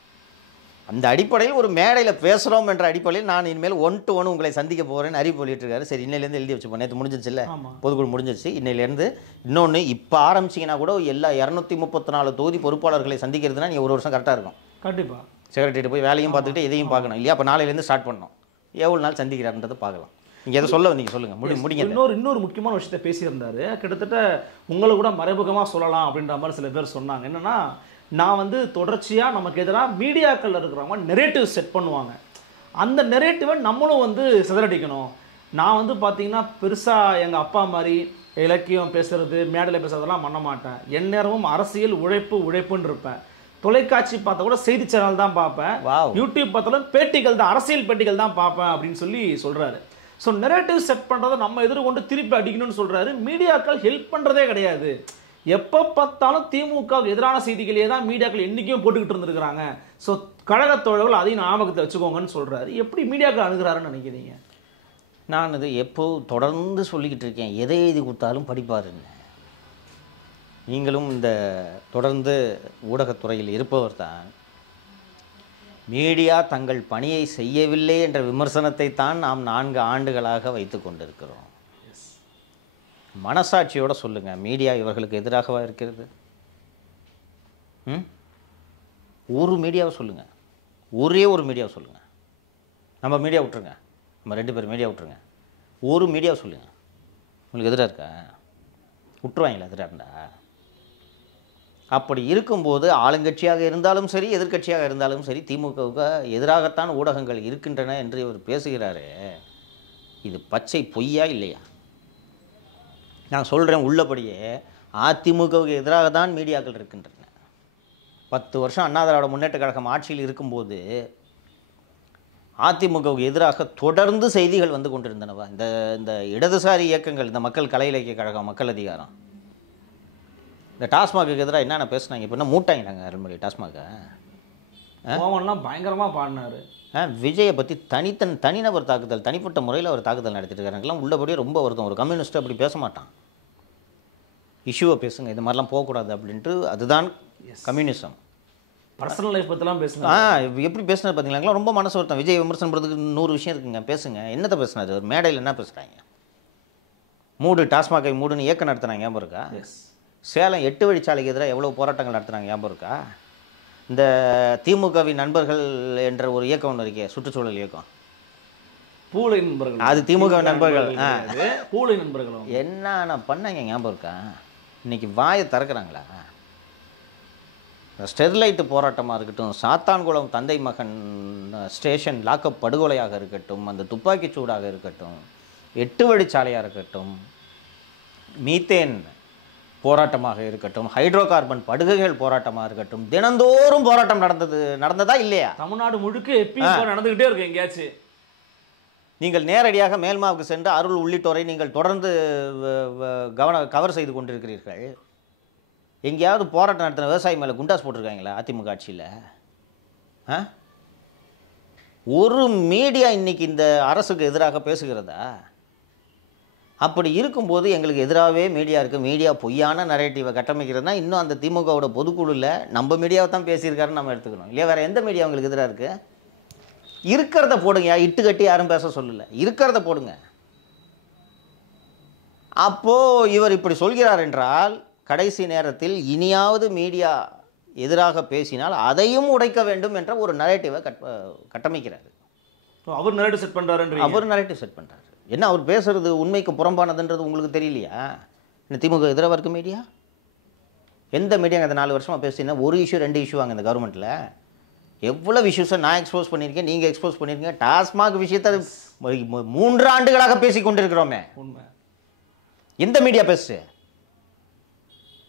அந்த அடிப்படையில் ஒரு மேடையில் பேசுகிறோம் என்ற அடிப்படையில் நான் இனிமேல் 1-to-1 உங்களை சந்திக்க போகிறேன்னு அறிவு சொல்லிட்டுருக்காரு. சரி, இன்னையிலேருந்து எழுதி வச்சுப்போம். நேற்று முடிஞ்சிச்சு இல்லை, பொதுக்குழு முடிஞ்சிச்சு. இன்னையிலேருந்து இன்னொன்று இப்போ ஆரம்பிச்சிங்கன்னா கூட எல்லா 234 தொகுதி பொறுப்பாளர்களை சந்திக்கிறதுனா நீங்கள் 1 வருஷம் கரெக்டாக இருக்கும். கண்டிப்பாக செக்ரட்டரிட்டு போய் வேலையும் பார்த்துக்கிட்டு இதையும் பார்க்கணும் இல்லையா? அப்போ நாளையிலேருந்து ஸ்டார்ட் பண்ணணும். எவ்வளோ நாள் சந்திக்கிறாருன்றதை பார்க்கலாம். நீங்கள் எதை சொல்ல நீங்கள் சொல்லுங்கள், முடிங்க. இன்னொரு முக்கியமான விஷயத்தை பேசியிருந்தாரு. கிட்டத்தட்ட உங்களை கூட மறைமுகமாக சொல்லலாம் அப்படின்ற மாதிரி சில பேர் சொன்னாங்க. என்னென்னா, நான் தொடர்ச்சியாக நமக்கு எதிராக மீடியாக்கள் இருக்கிறவங்க நெரேட்டிவ் செட் பண்ணுவாங்க. அந்த நெரேட்டிவை நம்மளும் சிதறடிக்கணும். நான் பார்த்தீங்கன்னா பெருசாக எங்கள் அப்பா மாதிரி இலக்கியம் பேசுகிறது, மேடையில் பேசுறதெல்லாம் பண்ண மாட்டேன். எந்நேரமும் அரசியல் உழைப்புன்னு இருப்பேன். தொலைக்காட்சி பார்த்தா கூட செய்தி சேனல் தான் பார்ப்பேன், Wow. யூடியூப் பார்த்தாலும் பேட்டிகள் தான், அரசியல் பேட்டிகள் தான் பார்ப்பேன் அப்படின்னு சொல்லி சொல்றாரு. ஸோ நெரேட்டிவ் செட் பண்றதை நம்ம எதிர்கொண்டு திருப்பி அடிக்கணும்னு சொல்றாரு. மீடியாக்கள் ஹெல்ப் பண்றதே கிடையாது. எப்போ பார்த்தாலும் திமுகவுக்கு எதிரான செய்திகளையே தான் மீடியாக்கள் என்னைக்கும் போட்டுக்கிட்டு இருந்திருக்கிறாங்க. ஸோ கழகத் தோழர்கள் அதையும் ஞாபகத்தை வச்சுக்கோங்கன்னு சொல்றாரு. எப்படி மீடியாக்கள் அணுகிறாருன்னு நினைக்கிறீங்க? நான் இது எப்போ தொடர்ந்து சொல்லிக்கிட்டு இருக்கேன், எதை எழுதி கொடுத்தாலும் படிப்பாருங்க. நீங்களும் இந்த தொடர்ந்து ஊடகத்துறையில் இருப்பவர் தான். மீடியா தங்கள் பணியை செய்யவில்லை என்ற விமர்சனத்தை தான் நாம் 4 ஆண்டுகளாக வைத்து கொண்டிருக்கிறோம். மனசாட்சியோட சொல்லுங்க, மீடியா இவர்களுக்கு எதிராகவா இருக்கிறது? ஒரு மீடியாவை சொல்லுங்க, ஒரே ஒரு மீடியாவை சொல்லுங்க. நம்ம மீடியா விட்டுருங்க, நம்ம 2 பேர் மீடியா விட்டுருங்க. ஒரு மீடியாவை சொல்லுங்க உங்களுக்கு எதிராக இருக்கா? விட்டுருவாங்களா எதிராக இருந்தா? அப்படி இருக்கும்போது ஆளுங்கட்சியாக இருந்தாலும் சரி, எதிர்க்கட்சியாக இருந்தாலும் சரி, திமுகவுக்கு எதிராகத்தான் ஊடகங்கள் இருக்கின்றன என்று இவர் பேசுகிறாரு. இது பச்சை பொய்யா இல்லையா? நான் சொல்கிறேன் உள்ளபடியே, அதிமுகவுக்கு எதிராக தான் மீடியாக்கள் இருக்கின்றன. 10 வருஷம் அண்ணா திராவிட முன்னேற்ற கழகம் ஆட்சியில் இருக்கும்போது அதிமுகவுக்கு எதிராக தொடர்ந்து செய்திகள் வந்து கொண்டிருந்தனவா? இந்த இடதுசாரி இயக்கங்கள், இந்த மக்கள் கலை இலக்கிய கழகம், மக்கள் அதிகாரம், இந்த டாஸ்மாக்கு எதிராக என்னென்ன பேசுனாங்க? இப்போ என்ன மூட்டாங்க அருள்மொழி டாஸ்மாக? கோவம்லாம் பயங்கரமாக பாடினாரு. விஜயை பற்றி தனிநபர் தாக்குதல், தனிப்பட்ட முறையில் அவர் தாக்குதல் நடத்திட்டு இருக்காருங்கெல்லாம் உள்ளபடியே ரொம்ப வருத்தம். ஒரு கம்யூனிஸ்ட் அப்படி பேச மாட்டான். இஷ்யூவை பேசுங்க, இது மாதிரிலாம் போகக்கூடாது அப்படின்ட்டு. அதுதான் கம்யூனிசம். பர்சனல் லைஃப் பற்றிலாம் பேசுங்க. எப்படி பேசுனது பார்த்தீங்களா? ரொம்ப மனசு வருத்தம். விஜய் விமர்சனம் பண்ணுறதுக்கு 100 விஷயம் இருக்குங்க, பேசுங்க. என்னத்தை பேசுனாரு? ஒரு மேடையில் என்ன பேசுகிறாங்க? மூடு, டாஸ்மாகை மூடுன்னு இயக்கம் நடத்துனாங்க, ஞாபகம் இருக்கா? சேலம் 8 வழிச்சாலைக்கு எதிராக எவ்வளோ போராட்டங்கள் நடத்துனாங்க, ஞாபகம் இருக்கா? இந்த திமுகவின் நண்பர்கள் என்ற ஒரு இயக்கம் ஒன்று இருக்கே, சுற்றுச்சூழல் இயக்கம், பூலை நண்பர்கள். அது திமுக நண்பர்கள். பூலை நண்பர்களும் என்னென்ன பண்ணாங்க, ஞாபகம் இருக்கா? இன்னைக்கு வாயை திறக்கிறாங்களா? ஸ்டெர்லைட் போராட்டமாக இருக்கட்டும், சாத்தான்குளம் தந்தை மகன் ஸ்டேஷன் லாக்கப் படுகொலையாக இருக்கட்டும், அந்த துப்பாக்கி சூடாக இருக்கட்டும், 8 வழிச்சாலையாக இருக்கட்டும், மீத்தேன் போராட்டமாக இருக்கட்டும், ஹைட்ரோ கார்பன் படுகைகள் போராட்டமாக இருக்கட்டும், தினந்தோறும் போராட்டம் நடந்ததா இல்லையா? தமிழ்நாடு முழுக்க எப்பயும் நடந்துகிட்டே இருக்கு. எங்கேயாச்சும் நீங்கள் நேரடியாக மேல்மாவுக்கு சென்று அருள் உள்ளிட்டோரை நீங்கள் தொடர்ந்து கவர் செய்து கொண்டிருக்கிறீர்கள். எங்கேயாவது போராட்டம் நடத்தின விவசாயி மேலே குண்டாஸ் போட்டிருக்காங்களா அதிமுக ஆட்சியில்? ஒரு மீடியா இன்னைக்கு இந்த அரசுக்கு எதிராக பேசுகிறதா? அப்படி இருக்கும்போது எங்களுக்கு எதிராகவே மீடியா இருக்குது, மீடியா பொய்யான நரேட்டிவை கட்டமைக்கிறதுனா இன்னும் அந்த திமுகவோட பொதுக்குழுவில் நம்ம மீடியாவை தான் பேசியிருக்காருன்னு நம்ம எடுத்துக்கணும் இல்லையா? வேறு எந்த மீடியா உங்களுக்கு எதிராக இருக்குது? இருக்கிறத போடுங்க, இட்டு கட்டி யாரும் பேச சொல்லலை, இருக்கிறத போடுங்க. அப்போது இவர் இப்படி சொல்கிறார் என்றால் கடைசி நேரத்தில் இனியாவது மீடியா எதிராக பேசினால் அதையும் உடைக்க வேண்டும் என்ற ஒரு நரேட்டிவை கட்டமைக்கிறார். அவர் நரேட்டிவ் செட் பண்ணுறாரு. அவர் நரேட்டிவ் செட் பண்ணுறாரு. என்ன அவர் பேசுறது உண்மைக்கு புறம்பானதுன்றது உங்களுக்கு தெரியலையா? இந்த திமுக எதிராக இருக்க மீடியா எந்த மீடியாங்க இந்த 4 வருஷமாக பேசினா ஒரு இஷ்யூ 2 இஷ்யூ வாங்க இந்த கவர்மெண்ட்டில்? எவ்வளோ இஷ்யூஸை நான் எக்ஸ்போஸ் பண்ணியிருக்கேன், நீங்கள் எக்ஸ்போஸ் பண்ணியிருக்கீங்க. டாஸ்மாக் விஷயத்தை 3 ஆண்டுகளாக பேசி கொண்டிருக்கிறோமே. உண்மை. எந்த மீடியா பேசு?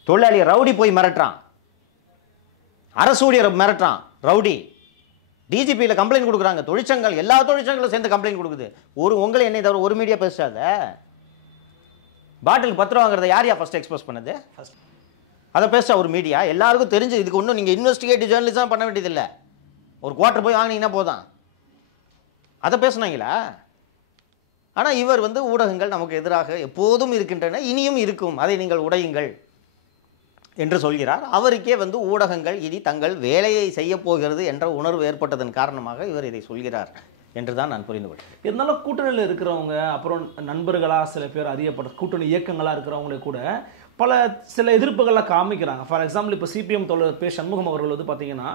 தொழிலாளியை ரவுடி போய் மிரட்டுறான், அரசு ஊழியரை மிரட்டுறான் ரவுடி. டிஜிபியில் கம்ப்ளைண்ட் கொடுக்குறாங்க, தொழிற்சங்கங்கள் எல்லா தொழிற்சங்களும் சேர்ந்து கம்ப்ளைண்ட் கொடுக்குது. உங்களை என்னை தவிர ஒரு மீடியா பேசாத. பாட்டில் 10 ரூபா வாங்குறத யார் ஃபர்ஸ்ட் எக்ஸ்போஸ் பண்ணது? அதை பேச ஒரு மீடியா எல்லாருக்கும் தெரிஞ்சு. இதுக்கு ஒன்றும் நீங்கள் இன்வெஸ்டிகேட்டிவ் ஜேர்னலிசம் பண்ண வேண்டியதில்லை. ஒரு குவார்ட்டர் போய் வாங்கினீங்கன்னா போதும். அதை பேசுனாங்களா? ஆனால் இவர் ஊடகங்கள் நமக்கு எதிராக எப்போதும் இருக்கின்றன, இனியும் இருக்கும், அதை நீங்கள் உடையுங்கள் என்று சொல்கிறார். அவருக்கே ஊடகங்கள் இனி தங்கள் வேலையை செய்ய போகிறது என்ற உணர்வு ஏற்பட்டதன் காரணமாக இவர் இதை சொல்கிறார் என்று தான் நான் புரிந்து கொள்கிறேன். இருந்தாலும் கூட்டணியில் இருக்கிறவங்க, அப்புறம் நண்பர்களாக சில பேர் அறியப்பட்ட கூட்டணி இயக்கங்களாக இருக்கிறவங்களே கூட சில எதிர்ப்புகள்லாம் காமிக்கிறாங்க. ஃபார் எக்ஸாம்பிள் இப்போ சிபிஎம் தோழர் பே. சண்முகம் அவர்கள் பார்த்தீங்கன்னா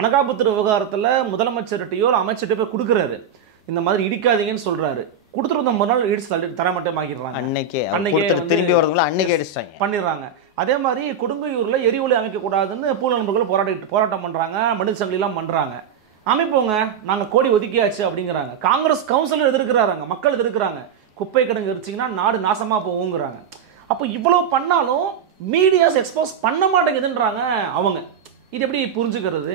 அனகாபுத்திர விவகாரத்தில் முதலமைச்சர்கிட்டையோ அமைச்சர்கிட்ட போய் கொடுக்குறாரு, இந்த மாதிரி இடிக்காதீங்கன்னு சொல்றாரு. கொடுத்துருந்த மறுநாள் இடிச்சு தரமட்டமாக்கிடுறாங்க. அன்னைக்கே திரும்பி வரதுக்குள்ள அன்னைக்கே அடிச்சிட்டாங்க பண்ணிடுறாங்க. அதே மாதிரி கொடுங்கையூர்ல எரிவொலி அமைக்கக்கூடாதுன்னு பூல நண்பர்கள் போராட்டம் பண்றாங்க, மனித சங்கிலாம் பண்றாங்க. அமைப்போங்க, நாங்க கோடி ஒதுக்கியாச்சு அப்படிங்கிறாங்க. காங்கிரஸ் கவுன்சிலர் எதிர்க்கிறாங்க, மக்கள் எதிர்க்கிறாங்க. குப்பை கிடங்கு எரிச்சிங்கன்னா நாடு நாசமா போகுங்கிறாங்க. அப்போ இவ்வளவு பண்ணாலும் மீடியாஸ் எக்ஸ்போஸ் பண்ண மாட்டேங்குதுன்றாங்க அவங்க. இது எப்படி புரிஞ்சுக்கிறது?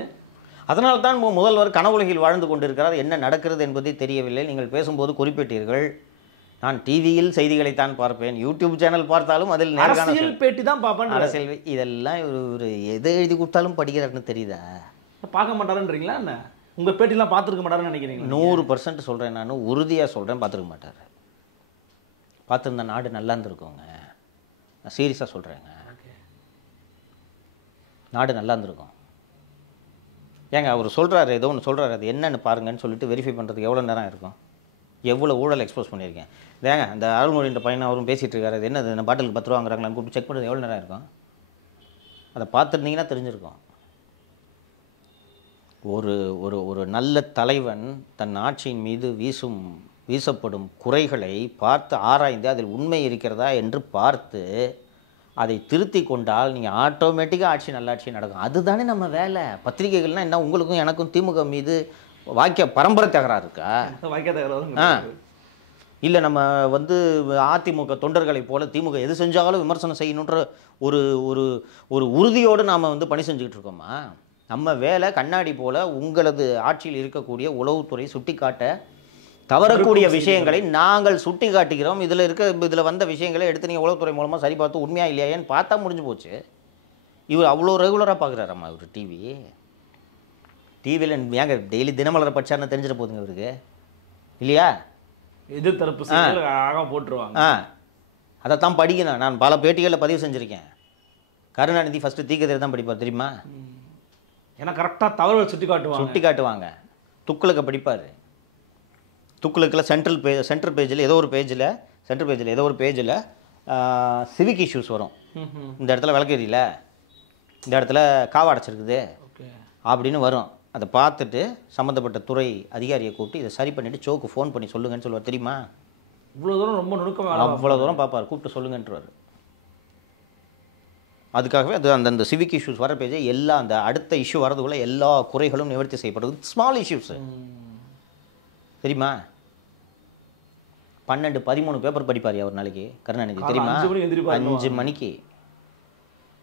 அதனால் தான் முதல்வர் கனவுலகில் வாழ்ந்து கொண்டிருக்கிறார். என்ன நடக்கிறது என்பதே தெரியவில்லை. நீங்கள் பேசும்போது குறிப்பிட்டீர்கள், நான் டிவியில் செய்திகளைத்தான் பார்ப்பேன், யூடியூப் சேனல் பார்த்தாலும் அதில் நேர்காணல் அரசியல் பேட்டி தான் பார்ப்பேன். அரசியல் இதெல்லாம் ஒரு எதை எழுதி கொடுத்தாலும் படிக்கிறாருன்னு தெரியுதா? பார்க்க மாட்டாருன்றீங்களா என்ன? உங்க பேட்டிலாம் பார்த்துருக்க மாட்டாருன்னு நினைக்கிறீங்க? 100% சொல்கிறேன், நான் உறுதியாக சொல்கிறேன், பார்த்துருக்க மாட்டார். பார்த்துருந்தா நாடு நல்லா இருந்திருக்கோங்க. நான் சீரியஸாக சொல்கிறேங்க, நாடு நல்லா இருந்திருக்கும். ஏங்க அவர் சொல்கிறாரு, ஏதோ ஒன்று சொல்கிறாரு, அது என்னென்னு பாருங்கன்னு சொல்லிட்டு வெரிஃபை பண்ணுறதுக்கு எவ்வளோ நேரம் இருக்கும்? எவ்வளோ ஊழல் எக்ஸ்போஸ் பண்ணியிருக்கேன். ஏங்க அந்த அருள்மொழின்ற பையனை அவரும் பேசிகிட்டு இருக்காரு, அது என்னது, இந்த பாட்டிலுக்கு 10 ரூபா வாங்குறாங்களான்னு கூப்பிட்டு செக் பண்ணுறது எவ்வளோ நேரம் இருக்கும்? அதை பார்த்துருந்தீங்கன்னா தெரிஞ்சிருக்கும். ஒரு ஒரு ஒரு நல்ல தலைவன் தன் ஆட்சியின் மீது வீசப்படும் குறைகளை பார்த்து ஆராய்ந்து அதில் உண்மை இருக்கிறதா என்று பார்த்து அதை திருத்தி கொண்டால் நீங்கள் ஆட்டோமேட்டிக்காக ஆட்சி நல்லாட்சி நடக்கும். அதுதானே நம்ம வேலை. பத்திரிகைகள்னால் என்ன, உங்களுக்கும் எனக்கும் திமுக மீது பரம்பரை தகராறு இருக்கா? இல்லை நம்ம அதிமுக தொண்டர்களைப் போல திமுக எது செஞ்சாலும் விமர்சனம் செய்யணுன்ற ஒரு ஒரு ஒரு உறுதியோடு நாம் பணி செஞ்சுக்கிட்டு இருக்கோமா? நம்ம வேலை கண்ணாடி போல உங்களது ஆட்சியில் இருக்கக்கூடிய உளவுத்துறை சுட்டிக்காட்ட தவறக்கூடிய விஷயங்களை நாங்கள் சுட்டி காட்டுகிறோம். இதில் வந்த விஷயங்களை எடுத்து நீங்கள் உளவுத்துறை மூலமாக சரி பார்த்து உண்மையாக இல்லையான்னு பார்த்தா முடிஞ்சு போச்சு. இவர் அவ்வளோ ரெகுலராக பார்க்குறாரம்மா இவர் டிவியில் ஏங்க டெய்லி தினமலரை படிச்சாருன்னு தெரிஞ்சிட போதுங்க இவருக்கு, இல்லையா? எதிர்த்தரப்பு போட்டுருவாங்க. அதைத்தான் படிக்கணும். நான் பல பேட்டிகளில் பதிவு செஞ்சுருக்கேன். கருணாநிதி ஃபஸ்ட்டு தீக்கதிரை தான் படிப்பார் தெரியுமா? ஏன்னா கரெக்டாக தவறுகள் சுட்டி காட்டுவாங்க. துக்களுக்கு படிப்பார். துக்களுக்கில் சென்ட்ரல் பேஜில் ஏதோ ஒரு பேஜில் சிவிக் இஷ்யூஸ் வரும். இந்த இடத்துல விளக்கெரியல, இந்த இடத்துல காவாடைச்சிருக்குது அப்படின்னு வரும். அதை பார்த்துட்டு சம்மந்தப்பட்ட துறை அதிகாரியை கூப்பிட்டு இதை சரி பண்ணிவிட்டு சோக்கு ஃபோன் பண்ணி சொல்லுங்கன்னு சொல்லுவார் தெரியுமா? இவ்வளோ தூரம் ரொம்ப நுணுக்கமாக அவ்வளோ தூரம் பார்ப்பார், கூப்பிட்டு சொல்லுங்கன்றவர். அதுக்காகவே அது அந்த சிவிக் இஷ்யூஸ் வர பேஜை எல்லாம் அந்த அடுத்த இஷ்யூ வரதுக்குள்ள எல்லா குறைகளும் நிவர்த்தி செய்யப்படுது. ஸ்மால் இஷ்யூஸ் தெரியுமா? 12-13 பேப்பர் படிப்பார் ஒரு நாளைக்கு கருணாநிதி தெரியுமா? 5 மணிக்கு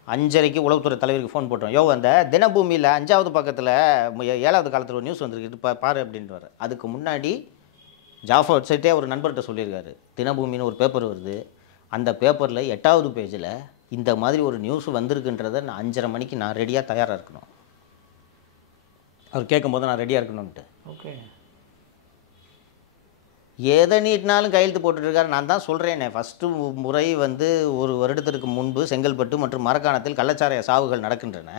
5:30 உளவுத்துறை தலைவருக்கு ஃபோன் போட்டோம். அந்த தினபூமியில் 5வது பக்கத்தில் 7வது காலத்தில் ஒரு நியூஸ் வந்துருக்கு பாரு அப்படின்ட்டு. அதுக்கு முன்னாடி ஜாஃபர் வெப்சைட்டே ஒரு நண்பர்கிட்ட சொல்லியிருக்காரு, தினபூமின்னு ஒரு பேப்பர் வருது, அந்த பேப்பரில் 8வது பேஜில் இந்த மாதிரி ஒரு நியூஸ் வந்திருக்குன்றதை நான் 5:30 மணிக்கு நான் ரெடியாக தயாராக இருக்கணும். அவர் கேட்கும்போது நான் ரெடியாக இருக்கணும்ன்ட்டு. ஓகே, எதை நீட்டினாலும் கையெழுத்து போட்டுருக்காரு. நான் தான் சொல்கிறேனே, ஃபஸ்ட்டு முறை ஒரு வருடத்திற்கு முன்பு செங்கல்பட்டு மற்றும் மரக்காணத்தில் கள்ளச்சாராய சாவுகள் நடக்கின்றன.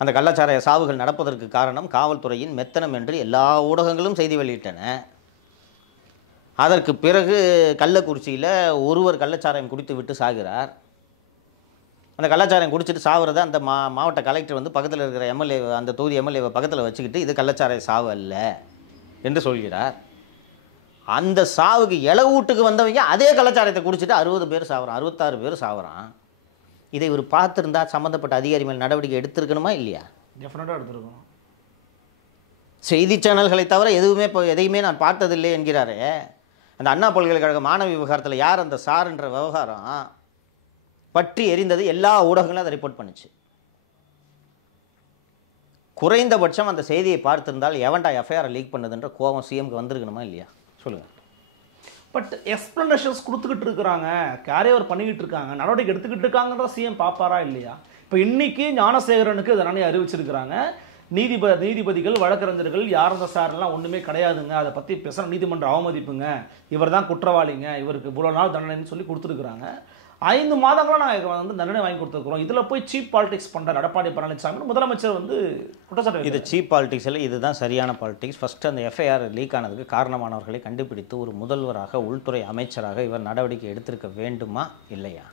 அந்த கள்ளச்சாராய சாவுகள் நடப்பதற்கு காரணம் காவல்துறையின் மெத்தனம் என்று எல்லா ஊடகங்களும் செய்தி வெளியிட்டன. அதற்கு பிறகு கள்ளக்குறிச்சியில் ஒருவர் கள்ளச்சாராயம் குடித்து விட்டு சாகிறார். அந்த கள்ளச்சாராயம் குடிச்சிட்டு சாவுறத அந்த மாவட்ட கலெக்டர் பக்கத்தில் இருக்கிற எம்எல்ஏ, அந்த தொகுதி எம்எல்ஏவை பக்கத்தில் வச்சுக்கிட்டு இது கள்ளச்சாராய சாவு அல்ல என்று சொல்கிறார். அந்த சாவுக்கு வீட்டுக்கு வந்தவங்க அதே கள்ளச்சாராயத்தை குடிச்சிட்டு 60 பேர் சாவுறான், 66 பேர் சாவுறான். இதை இவர் பார்த்துருந்தா சம்மந்தப்பட்ட அதிகாரி மேல் நடவடிக்கை எடுத்திருக்கணுமா இல்லையா? டெஃபினட்டாக எடுத்துருக்கணும். செய்தி சேனல்களை தவிர எதையுமே நான் பார்த்ததில்லை என்கிறாரே. அந்த அண்ணா பல்கலைக்கழக மாணவி விவகாரத்தில் யார் அந்த சார்ன்ற விவகாரம் பற்றி எரிந்தது, எல்லா ஊடகங்களும் அதை ரிப்போர்ட் பண்ணுச்சு. குறைந்தபட்சம் அந்த செய்தியை பார்த்திருந்தால் எவன்டா எஃப்ஐஆர் லீக் பண்ணதுன்ற கோபம் சிஎம்க்கு வந்திருக்கணுமா இல்லையா? சொல்லுங்கள். பட் எக்ஸ்பிளனேஷன்ஸ் கொடுத்துக்கிட்டு இருக்கிறாங்க, கேரியவர் பண்ணிக்கிட்டு இருக்காங்க, நடவடிக்கை எடுத்துக்கிட்டு இருக்காங்கன்ற சிஎம் பார்ப்பாரா இல்லையா? இப்போ இன்னைக்கு ஞானசேகரனுக்கு இதனாலே அறிவிச்சிருக்கிறாங்க. நீதிபதிகள் வழக்கறிஞர்கள் யார் அந்த சார்லாம் ஒன்றுமே கிடையாதுங்க, அதை பற்றி பேசுகிற நீதிமன்ற அவமதிப்புங்க, இவர் தான் குற்றவாளிங்க, இவருக்கு இவ்வளோ நாள் தண்டனைன்னு சொல்லி கொடுத்துருக்குறாங்க. 5 மாதங்களாக நாங்கள் தண்டனை வாங்கி கொடுத்துருக்குறோம். இதில் போய் சீப் பாலிடிக்ஸ் பண்ணுற எடப்பாடி பழனிசாமி முதலமைச்சர் குற்றச்சாட்டு. இது சீப் பாலிடிக்ஸ் இல்லை, இதுதான் சரியான பாலிடிக்ஸ். ஃபஸ்ட்டு அந்த எஃப்ஐஆர் லீக் ஆனதுக்கு காரணமானவர்களை கண்டுபிடித்து ஒரு முதல்வராக உள்துறை அமைச்சராக இவர் நடவடிக்கை எடுத்திருக்க வேண்டுமா இல்லையா?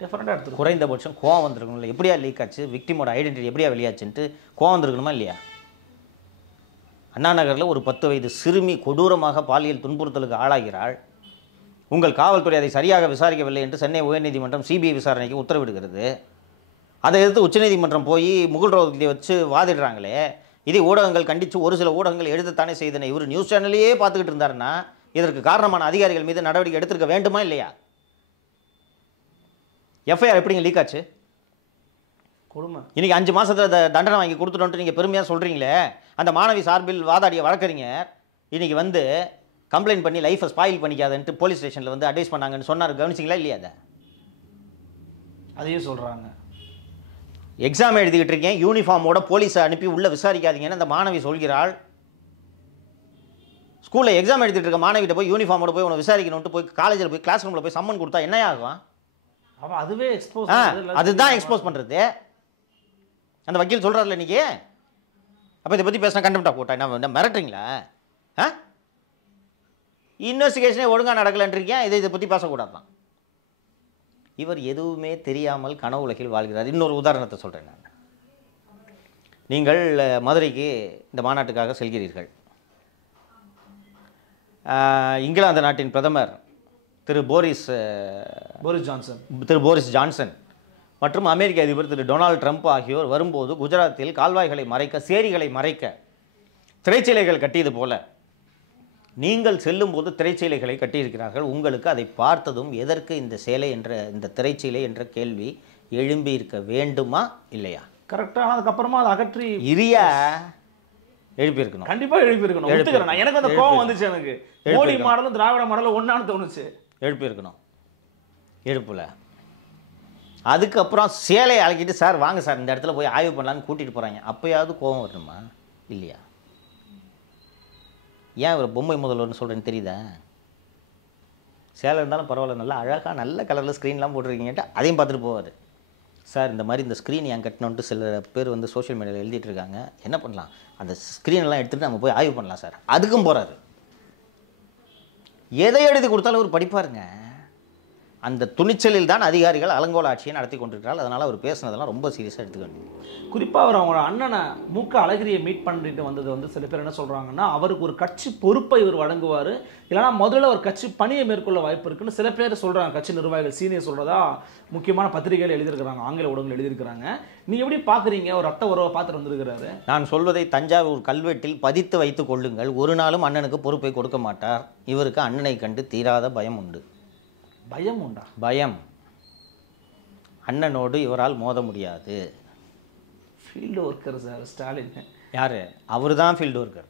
டெஃபினட்டாக எடுத்து குறைந்தபட்சம் கோவம் வந்திருக்கணும் இல்லை, எப்படியா லீக் ஆச்சு, விக்டிமோட ஐடென்டிட்டி எப்படியா வெளியாச்சுன்ட்டு கோவம் வந்திருக்கணுமா இல்லையா? அண்ணா நகரில் ஒரு 10 வயது சிறுமி கொடூரமாக பாலியல் துன்புறுத்தலுக்கு ஆளாகிறாள். உங்கள் காவல்துறை அதை சரியாக விசாரிக்கவில்லை என்று சென்னை உயர்நீதிமன்றம் சிபிஐ விசாரணைக்கு உத்தரவிடுகிறது. அதை எதிர்த்து உச்சநீதிமன்றம் போய் முகுல் ரோஹத்கியை வச்சு வாதிடுறாங்களே. இதை ஊடகங்கள் கண்டித்து ஒரு சில ஊடகங்கள் எழுதத்தானே செய்தன. இவர் நியூஸ் சேனல்லையே பார்த்துக்கிட்டு இருந்தாருன்னா இதற்கு காரணமான அதிகாரிகள் மீது நடவடிக்கை எடுத்திருக்க வேண்டுமா இல்லையா? எஃப்ஐஆர் எப்படிங்க லீக் ஆச்சு? கொடுமை. இன்னைக்கு 5 மாசத்துல தண்டனை வாங்கி கொடுத்துட்டோன்ட்டு நீங்க பெருமையா சொல்றீங்களே, அந்த மாணவி சார்பில் வாதாடிய வழக்கறிஞர் இன்னைக்கு வந்து கம்ப்ளைண்ட் பண்ணி லைஃபை ஸ்பாயில் பண்ணிக்காதன்ட்டு போலீஸ் ஸ்டேஷன்ல வந்து அட்வைஸ் பண்ணாங்கன்னு சொன்னார். கவனிச்சிங்களா இல்லையா? அதை அதையும் சொல்றாங்க. எக்ஸாம் எழுதிக்கிட்டு இருக்கேன், யூனிஃபார்மோட போலீஸை அனுப்பி உள்ள விசாரிக்காதீங்கன்னு அந்த மாணவி சொல்கிறாள். ஸ்கூலில் எக்ஸாம் எழுதிட்டு இருக்க மாணவிட்ட போய் யூனிஃபார்மோட போய் உன்னை விசாரிக்கணும்ட்டு போய் காலேஜில் போய் கிளாஸ் ரூமில் போய் சம்மன் கொடுத்தா என்ன ஆகும்? அவன் அதுவே எக்ஸ்போஸ் அதுதான் எக்ஸ்போஸ் பண்ணுறது. அந்த வக்கீல் சொல்கிறார்ல இன்னைக்கு. அப்போ இதை பற்றி பேசினா கண்டெம்ட்டா போட்டா என்ன மிரட்டுறீங்களா? இன்வெஸ்டிகேஷனே ஒழுங்காக நடக்கலன்றிருக்கேன், இதை பற்றி பேசக்கூடாது தான். இவர் எதுவுமே தெரியாமல் கனவு உலகில் வாழ்கிறார். இன்னொரு உதாரணத்தை சொல்கிறேன் நான். நீங்கள் மதுரைக்கு இந்த மாநாட்டுக்காக செல்கிறீர்கள். இங்கிலாந்து நாட்டின் பிரதமர் திரு போரிஸ் ஜான்சன் மற்றும் அமெரிக்க அதிபர் திரு டொனால்டு ட்ரம்ப் ஆகியோர் வரும்போது குஜராத்தில் கால்வாய்களை மறைக்க, சேரிகளை மறைக்க திரைச்சீலைகள் கட்டியது போல நீங்கள் செல்லும் போது திரைச்சீலைகளை கட்டியிருக்கிறார்கள். உங்களுக்கு அதை பார்த்ததும் எதற்கு இந்த சேலை என்ற இந்த திரைச்சீலை என்ற கேள்வி எழும்பி இருக்க வேண்டுமா இல்லையா? கரெக்டாக. அதுக்கப்புறமா அதை அகற்றி இரியா எழுப்பியிருக்கணும். கண்டிப்பாக எழுப்பியிருக்கணும். எனக்கு அந்த கோவம் வந்துச்சு. எனக்கு மோடி மாடலும் திராவிட மாடலும் ஒன்னான்னு தோணுச்சு. எழுப்பியிருக்கணும். எழுப்புல. அதுக்கப்புறம் சேலையை அழைக்கிட்டு சார் வாங்க சார் இந்த இடத்துல போய் ஆய்வு பண்ணலான்னு கூட்டிகிட்டு போகிறாங்க. அப்போயாவது கோவம் வரணுமா இல்லையா? ஏன் ஒரு பொம்மை முதல்வர்னு சொல்கிறேன்னு தெரியுதா? சேலை இருந்தாலும் பரவாயில்ல, நல்லா அழகாக நல்ல கலரில் ஸ்க்ரீன்லாம் போட்டிருக்கீங்கன்ட்டு அதையும் பார்த்துட்டு போவார். சார் இந்த மாதிரி இந்த ஸ்க்ரீன் ஏன் கட்டணுன்ட்டு சில பேர் வந்து சோஷியல் மீடியாவில் எழுதிட்டு இருக்காங்க, என்ன பண்ணலாம், அந்த ஸ்க்ரீனெல்லாம் எடுத்துகிட்டு நம்ம போய் ஆய்வு பண்ணலாம் சார். அதுக்கும் போகிறாரு. எதை எழுதி கொடுத்தாலும் அவர் படிப்பாருங்க. அந்த துணிச்சலில் தான் அதிகாரிகள் அலங்கோல ஆட்சியை நடத்தி கொண்டிருக்கிறார்கள். அதனால் அவர் பேசுனதெல்லாம் ரொம்ப சீரியஸாக எடுத்துக்க வேண்டியது. குறிப்பாக அவர் அவங்களோட அண்ணனை மூக்க அழகிரியை மீட் பண்ணிட்டு வந்தது வந்து சில பேர் என்ன சொல்கிறாங்கன்னா, அவருக்கு ஒரு கட்சி பொறுப்பை இவர் வழங்குவார், இல்லைனா முதல்ல ஒரு கட்சி பணியை மேற்கொள்ள வாய்ப்பு இருக்குன்னு சில பேர் சொல்கிறாங்க. கட்சி நிர்வாகிகள் சீனியர் சொல்கிறதா முக்கியமான பத்திரிகைகள் எழுதியிருக்கிறாங்க, ஆங்கில ஊடகங்கள் எழுதியிருக்கிறாங்க. நீங்கள் எப்படி பார்க்குறீங்க? ஒரு ரத்த உறவை பார்த்துட்டு வந்திருக்கிறாரு. நான் சொல்வதை தஞ்சாவூர் கல்வெட்டில் பதித்து வைத்துக் கொள்ளுங்கள். ஒரு நாளும் அண்ணனுக்கு பொறுப்பை கொடுக்க மாட்டார். இவருக்கு அண்ணனை கண்டு தீராத பயம் உண்டு. பயம் உண்டா? பயம். அண்ணனோடு இவரால் மோத முடியாது. Field worker sir Stalin. யார்? அவர் தான் ஃபீல்டு ஒர்க்கர்.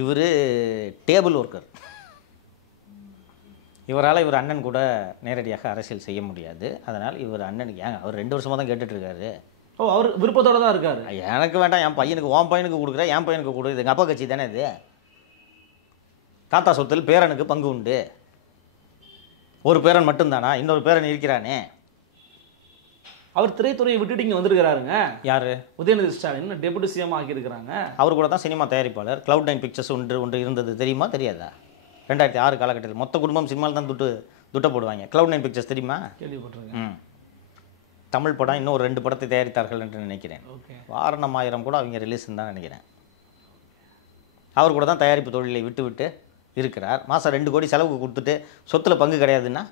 இவர் டேபிள் ஒர்க்கர். இவரால் இவர் அண்ணன் கூட நேரடியாக அரசியல் செய்ய முடியாது. அதனால் இவர் அண்ணனுக்கு ஏங்க அவர் 2 வருஷமாக தான் கேட்டுட்ருக்காரு. ஓ, அவர் விருப்பத்தோடு தான் இருக்கார். எனக்கு வேண்டாம், என் பையனுக்கு, உன் பையனுக்கு கொடுக்குறேன், என் பையனுக்கு கொடு. எங்கள் அப்பா கட்சி தானே இது. தாத்தா சொத்தில் பேரனுக்கு பங்கு உண்டு. ஒரு பேரன் மட்டும்தானா? இன்னொரு பேரன் இருக்கிறானே. அவர் திரைத்துறையை விட்டுட்டு இங்கே வந்திருக்கிறாருங்க. யார்? உதயநிதி ஸ்டாலின் டெபுட்டி சிஎம் ஆக்கியிருக்கிறாங்க. அவர் கூட தான் சினிமா தயாரிப்பாளர். Cloud9 பிக்சர்ஸ் ஒன்று இருந்தது, தெரியுமா தெரியாதா? 2006 காலகட்டத்தில் மொத்த குடும்பம் சினிமாவில் தான் துட்ட போடுவாங்க. Cloud9 பிக்சர்ஸ் தெரியுமா? கேள்விப்பட்டிருக்கேன். தமிழ் படம் இன்னும் ஒரு 2 படத்தை தயாரித்தார்கள் என்று நினைக்கிறேன். ஓகே. வாரணம் ஆயிரம் கூட அவங்க ரிலீஸ்ன்னு தான் நினைக்கிறேன். அவர் கூட தான் தயாரிப்பு தொழிலை விட்டு இருக்கிறார். மாதம் 2 கோடி செலவுக்கு கொடுத்துட்டு சொத்தில் பங்கு கிடையாதுன்னா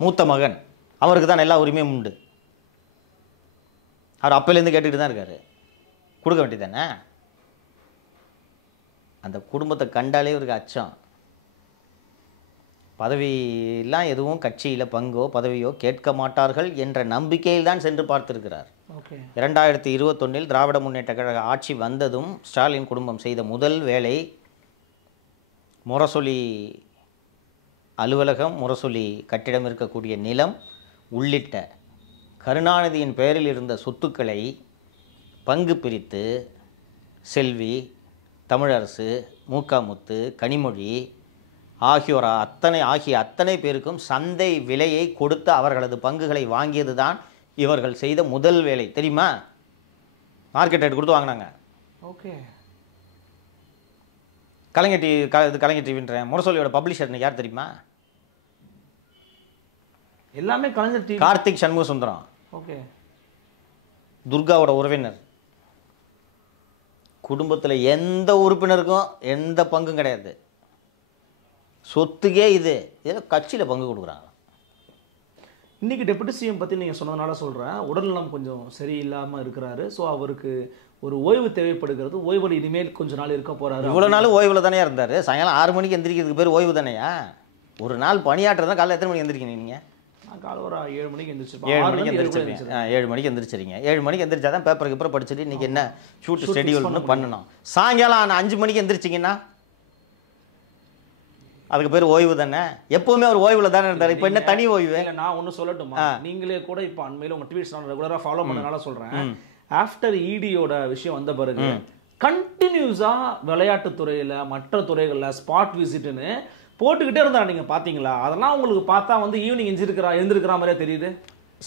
மூத்த மகன் அவருக்கு தான் எல்லா உரிமையும் உண்டு. அவர் அப்போலேருந்து கேட்டுக்கிட்டு தான் இருக்கார். கொடுக்க வேண்டியதானே? அந்த குடும்பத்தை கண்டாலே இவருக்கு அச்சம். பதவியெல்லாம் எதுவும் கட்சியில் பங்கோ பதவியோ கேட்க மாட்டார்கள் என்ற நம்பிக்கையில் தான் சென்று பார்த்திருக்கிறார். 2021 திராவிட முன்னேற்ற கழக ஆட்சி வந்ததும் ஸ்டாலின் குடும்பம் செய்த முதல் வேலை முரசொலி அலுவலகம், முரசொலி கட்டிடம் இருக்கக்கூடிய நிலம் உள்ளிட்ட கருணாநிதியின் பெயரில் இருந்த சொத்துக்களை பங்கு பிரித்து செல்வி, தமிழரசு, மூக்காமுத்து, கனிமொழி ஆகிய அத்தனை பேருக்கும் சந்தை விலையை கொடுத்து அவர்களது பங்குகளை வாங்கியது தான் இவர்கள் செய்த முதல் வேலை. தெரியுமா? மார்க்கெட் ரேட் கொடுத்து வாங்கினாங்க. ஓகே. கலைஞர் டிவின்றேன் முரசொலியோட பப்ளிஷர் யார் தெரியுமா? எல்லாமே கலைஞர் டிவி. கார்த்திக் சண்முக சுந்தரம். ஓகே. துர்காவோட உறவினர். குடும்பத்தில் எந்த உறுப்பினருக்கும் எந்த பங்கும் கிடையாது. சொத்துக்கே இதில் கட்சியில் பங்கு கொடுக்குறாங்க. இன்றைக்கி டெபுட்டி சிஎம் பற்றி நீங்கள் சொன்னதுனால சொல்கிறேன். உடல்நலம் கொஞ்சம் சரியில்லாமல் இருக்கிறாரு. ஸோ அவருக்கு ஒரு ஓய்வு தேவைப்படுகிறது. ஓய்வில் இனிமேல் கொஞ்ச நாள் இருக்க போகிறாரு. இவ்வளோ நாள் ஓய்வில் தானே இருந்தார். சாயங்காலம் 6 மணிக்கு எந்திரிக்கிறதுக்கு பேர் ஓய்வு தானேயா? ஒரு நாள் பணியாற்றுறதா காலையில் எத்தனை மணிக்கு எந்திரிக்கணும் நீங்கள்? காலை ஒரு 7 மணிக்கு 7 மணிக்கு எந்திரிச்சிருங்க. 7 மணிக்கு எந்திரிச்சிருங்க. 7 மணிக்கு எந்திரிச்சா தான் பேப்பருக்கு அப்புறம் படிச்சுட்டு இன்றைக்கி என்ன ஷூட் ஷெடியூல்னு பண்ணணும். சாயங்காலம் 5 மணிக்கு எந்திரிச்சிங்கன்னா அதுக்கு பேர் ஓய்வு தானே. எப்பவுமே ஒரு ஓய்வில் தானே இருந்தார். இப்போ என்ன தனி ஓய்வு? நான் ஒன்று சொல்லட்டுமா, நீங்களே கூட இப்போ அண்மையில் உங்கள் ட்வீட்ஸ் நான் ரெகுலராக ஃபாலோ பண்ணனால சொல்கிறேன். ஆஃப்டர் இடியோட விஷயம் வந்த பிறகு கண்டினியூஸாக விளையாட்டுத்துறையில் மற்ற துறைகளில் ஸ்பாட் விசிட்டுன்னு போட்டுக்கிட்டே இருந்தா நீங்கள் பார்த்தீங்களா? அதெல்லாம் உங்களுக்கு பார்த்தா வந்து ஈவினிங் எழுந்திருக்கிற மாதிரியே தெரியுது.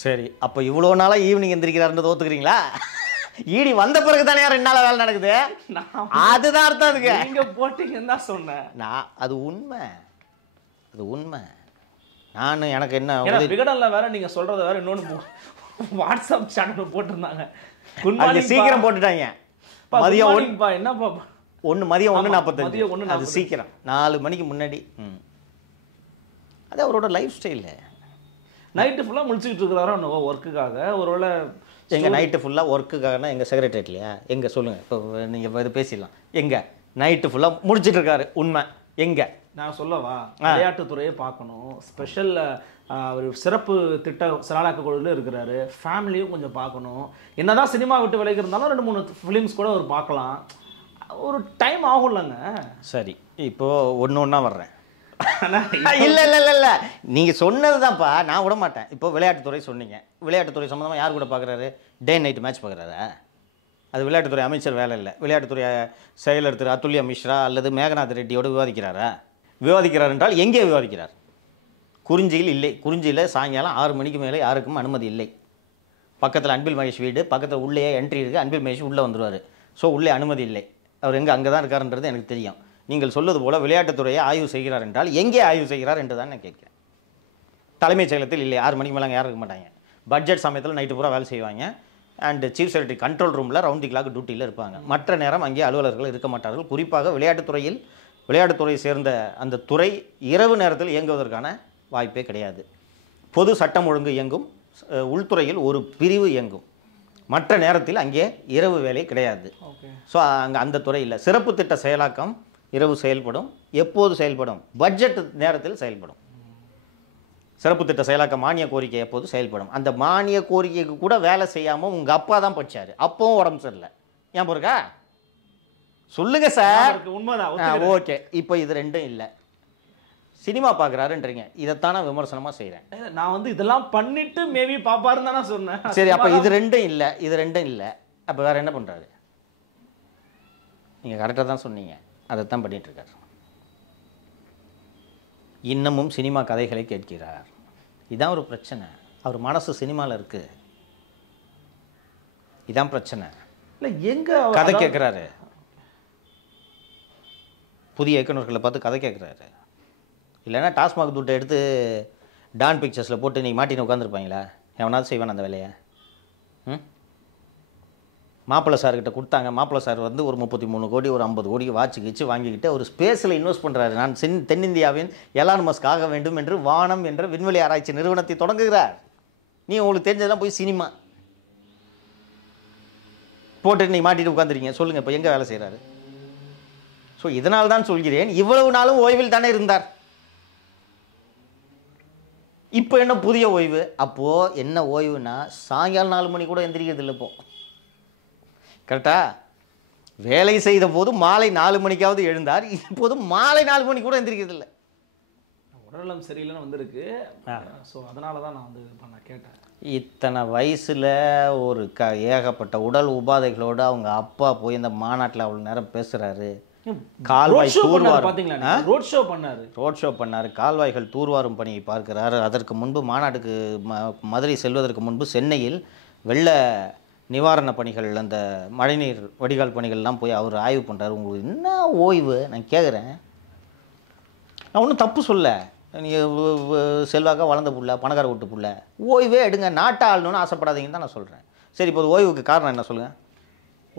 சரி, அப்போ இவ்வளோ நாளாக ஈவினிங் எந்திரிக்கிறாருன்னு ஒத்துக்கிறீங்களா? ஈடி வந்த பிறகு தானே 2 நாள் வேலை நடக்குது. அதுதான் அர்த்தம். அதுக்கு நீங்க போட்டீங்கன்னு தான் சொன்னேன் நான். அது உண்மை. நான் எனக்கு என்ன விகடன்ல வேற நீங்க சொல்றத வேற இன்னொன்று வாட்ஸ்அப் சேனல் போட்டிருந்தாங்க. சீக்கிரம் போட்டுட்டாங்க. மதியம் என்னப்பா 1 மதியம் 1:45 அது சீக்கிரம் 4 மணிக்கு முன்னாடி. அது அவரோட லைஃப் ஸ்டைலு. நைட்டு ஃபுல்லாக முழிச்சுக்கிட்டு இருக்கிறாரோ என்னவோ ஒர்க்குக்காக. ஒருவேளை எங்கள் நைட்டு ஃபுல்லாக ஒர்க்குக்காகனா எங்கள் செக்ரட்டரியேட்லையா? எங்கே சொல்லுங்கள், இப்போ நீங்கள் இது பேசிடலாம். எங்கே நைட்டு ஃபுல்லாக முடிச்சுட்டு இருக்காரு? உண்மை எங்கே? நான் சொல்லவா, விளையாட்டுத்துறையை பார்க்கணும். ஸ்பெஷல் ஒரு சிறப்பு திட்ட செயலாக்க குழுவில் இருக்கிறாரு. ஃபேமிலியும் கொஞ்சம் பார்க்கணும். என்னதான் சினிமா விட்டு விலகி இருந்தாலும் 2-3 ஃபிலிம்ஸ் கூட அவர் பார்க்கலாம். ஒரு டைம் ஆகும்லங்க. சரி, இப்போது ஒன்று வர்றேன். இல்லை இல்லை இல்லை இல்லை, நீங்கள் சொன்னது தான்ப்பா, நான் விட மாட்டேன். இப்போ விளையாட்டுத்துறை சொன்னீங்க. விளையாட்டுத்துறை சம்மந்தமாக யார் கூட பார்க்குறாரு? டே நைட் மேட்ச் பார்க்குறாரா? அது விளையாட்டுத்துறை அமைச்சர் வேலை இல்லை. விளையாட்டுத்துறை செயலர் திரு அதுல்யா மிஸ்ரா அல்லது மேகநாத் ரெட்டியோடு விவாதிக்கிறாரா? விவாதிக்கிறார் என்றால் எங்கே விவாதிக்கிறார்? குறிஞ்சியில் இல்லை. குறிஞ்சியில் சாயங்காலம் 6 மணிக்கு மேலே யாருக்கும் அனுமதி இல்லை. பக்கத்தில் அன்பில் மகேஷ் வீடு, பக்கத்தில் உள்ளே என்ட்ரி இருக்குது. அன்பில் மகேஷ் உள்ளே வந்துடுவார். ஸோ உள்ளே அனுமதி இல்லை. அவர் எங்கே அங்கே தான் இருக்காருன்றது எனக்கு தெரியும். நீங்கள் சொல்வது போல் விளையாட்டுத்துறையை ஆய்வு செய்கிறார் என்றால் எங்கே ஆய்வு செய்கிறார் என்று தான் நான் கேட்கிறேன். தலைமைச் செயலகத்தில் இல்லை. 6 மணிக்கு மேலே யாரும் இருக்க மாட்டாங்க. பட்ஜெட் சமயத்தில் நைட்டு பூரா வேலை செய்வாங்க. அண்ட் சீஃப் செக்ரட்டரி கண்ட்ரோல் ரூமில் ரவுண்ட் தி கிளாக் டியூட்டியில் இருப்பாங்க. மற்ற நேரம் அங்கே அலுவலர்கள் இருக்க மாட்டார்கள். குறிப்பாக விளையாட்டுத்துறையை சேர்ந்த அந்த துறை இரவு நேரத்தில் இயங்குவதற்கான வாய்ப்பே கிடையாது. பொது சட்டம் ஒழுங்கு இயங்கும், உள்துறையில் ஒரு பிரிவு இயங்கும். மற்ற நேரத்தில் அங்கே இரவு வேலை கிடையாது. ஸோ அங்கே அந்த துறை இல்லை. சிறப்பு திட்ட செயலாக்கம் இரவு செயல்படும். எப்போது செயல்படும்? பட்ஜெட் நேரத்தில் செயல்படும். சிறப்பு திட்ட செயலாக்க மானிய கோரிக்கை எப்போது செயல்படும்? அந்த மானிய கோரிக்கைக்கு கூட வேலை செய்யாமல் உங்கள் அப்பா தான் படித்தார். அப்பவும் உடம்பு சரியில்லை. ஏன் போருக்கா சொல்லுங்க சார். உண்மைதான். ஓகே, இப்போ இது ரெண்டும் இல்லை. சினிமா பார்க்குறாருன்றீங்க. இதைத்தான் நான் விமர்சனமாக செய்கிறேன். நான் வந்து இதெல்லாம் பண்ணிட்டு மேபி பாப்பாருன்னு தானே சொன்னேன். சரி, அப்போ இது ரெண்டும் இல்லை. அப்போ வேறு என்ன பண்ணுறாரு? நீங்கள் கரெக்டாக தான் சொன்னீங்க. அதைத்தான் பண்ணிகிட்ருக்கார். இன்னமும் சினிமா கதைகளை கேட்கிறார். இதான் ஒரு பிரச்சனை. அவர் மனசு சினிமாவில் இருக்குது. இதான் பிரச்சனை. இல்லை, எங்கே கதை கேட்குறாரு? புதிய இயக்குநர்களை பார்த்து கதை கேட்குறாரு. இல்லைன்னா டாஸ்மாக் துட்டை எடுத்து டான் பிக்சர்ஸில் போட்டு நீங்கள் மாட்டின்னு உட்காந்துருப்பாங்களா? எவனாவது செய்வான் அந்த வேலையை? மாப்பிள்ளை சார்கிட்ட கொடுத்தாங்க. மாப்பிள்ளை சார் வந்து ஒரு 33 கோடி ஒரு 50 கோடிக்கு வாட்சி வாங்கிக்கிட்டு ஒரு ஸ்பேஸில் இன்வெஸ்ட் பண்ணுறாரு. நான் தென்னிந்தியாவின் எலான் மஸ்க் ஆக வேண்டும் என்று வானம் என்ற விண்வெளி ஆராய்ச்சி நிறுவனத்தை தொடங்குகிறார். நீ உங்களுக்கு தெரிஞ்சதெல்லாம் போய் சினிமா போட்டு நீங்கள் மாட்டிட்டு உட்காந்துருக்கீங்க. சொல்லுங்கள், இப்போ எங்கே வேலை செய்கிறாரு? ஸோ இதனால் தான் சொல்கிறேன், இவ்வளவு நாளும் ஓய்வில் தானே இருந்தார். இப்போ என்ன புதிய ஓய்வு? அப்போது என்ன ஓய்வுனா சாயங்காலம் 4 மணி கூட எந்திரிக்கிறது இல்லை. இப்போ கரெக்டா? வேலை செய்த போது மாலை 4 மணிக்காவது எழுந்தார். இப்போது மாலை 4 மணி கூட எந்திரிக்கிறது இல்லை. உடல்நலம் சரியில்லைன்னு வந்திருக்கு. ஸோ அதனால தான் நான் வந்து நான் கேட்டேன். இத்தனை வயசில் ஒரு ஏகப்பட்ட உடல் உபாதைகளோடு அவங்க அப்பா போய் இந்த மாநாட்டில் அவ்வளோ நேரம் பேசுகிறாரு. கால்வாய் தூர்வாரும் ரோட் ஷோ பண்ணார். கால்வாய்கள் தூர்வாரும் பணியை பார்க்கிறார். அதற்கு முன்பு மாநாட்டுக்கு மதுரை செல்வதற்கு முன்பு சென்னையில் வெள்ள நிவாரண பணிகள், அந்த மழைநீர் வடிகால் பணிகள்லாம் போய் அவர் ஆய்வு பண்ணுறாரு. உங்களுக்கு என்ன ஓய்வு? நான் கேட்குறேன். நான் ஒன்றும் தப்பு சொல்ல. நீங்கள் செல்வாக்காக வளர்ந்த புள்ள, பணக்கார வீட்டு புள்ள, ஓய்வே எடுங்க. நாட்டை ஆளணும்னு ஆசைப்படாதீங்கன்னு தான் நான் சொல்கிறேன். சரி, இப்போ ஓய்வுக்கு காரணம் என்ன சொல்லுங்கள்?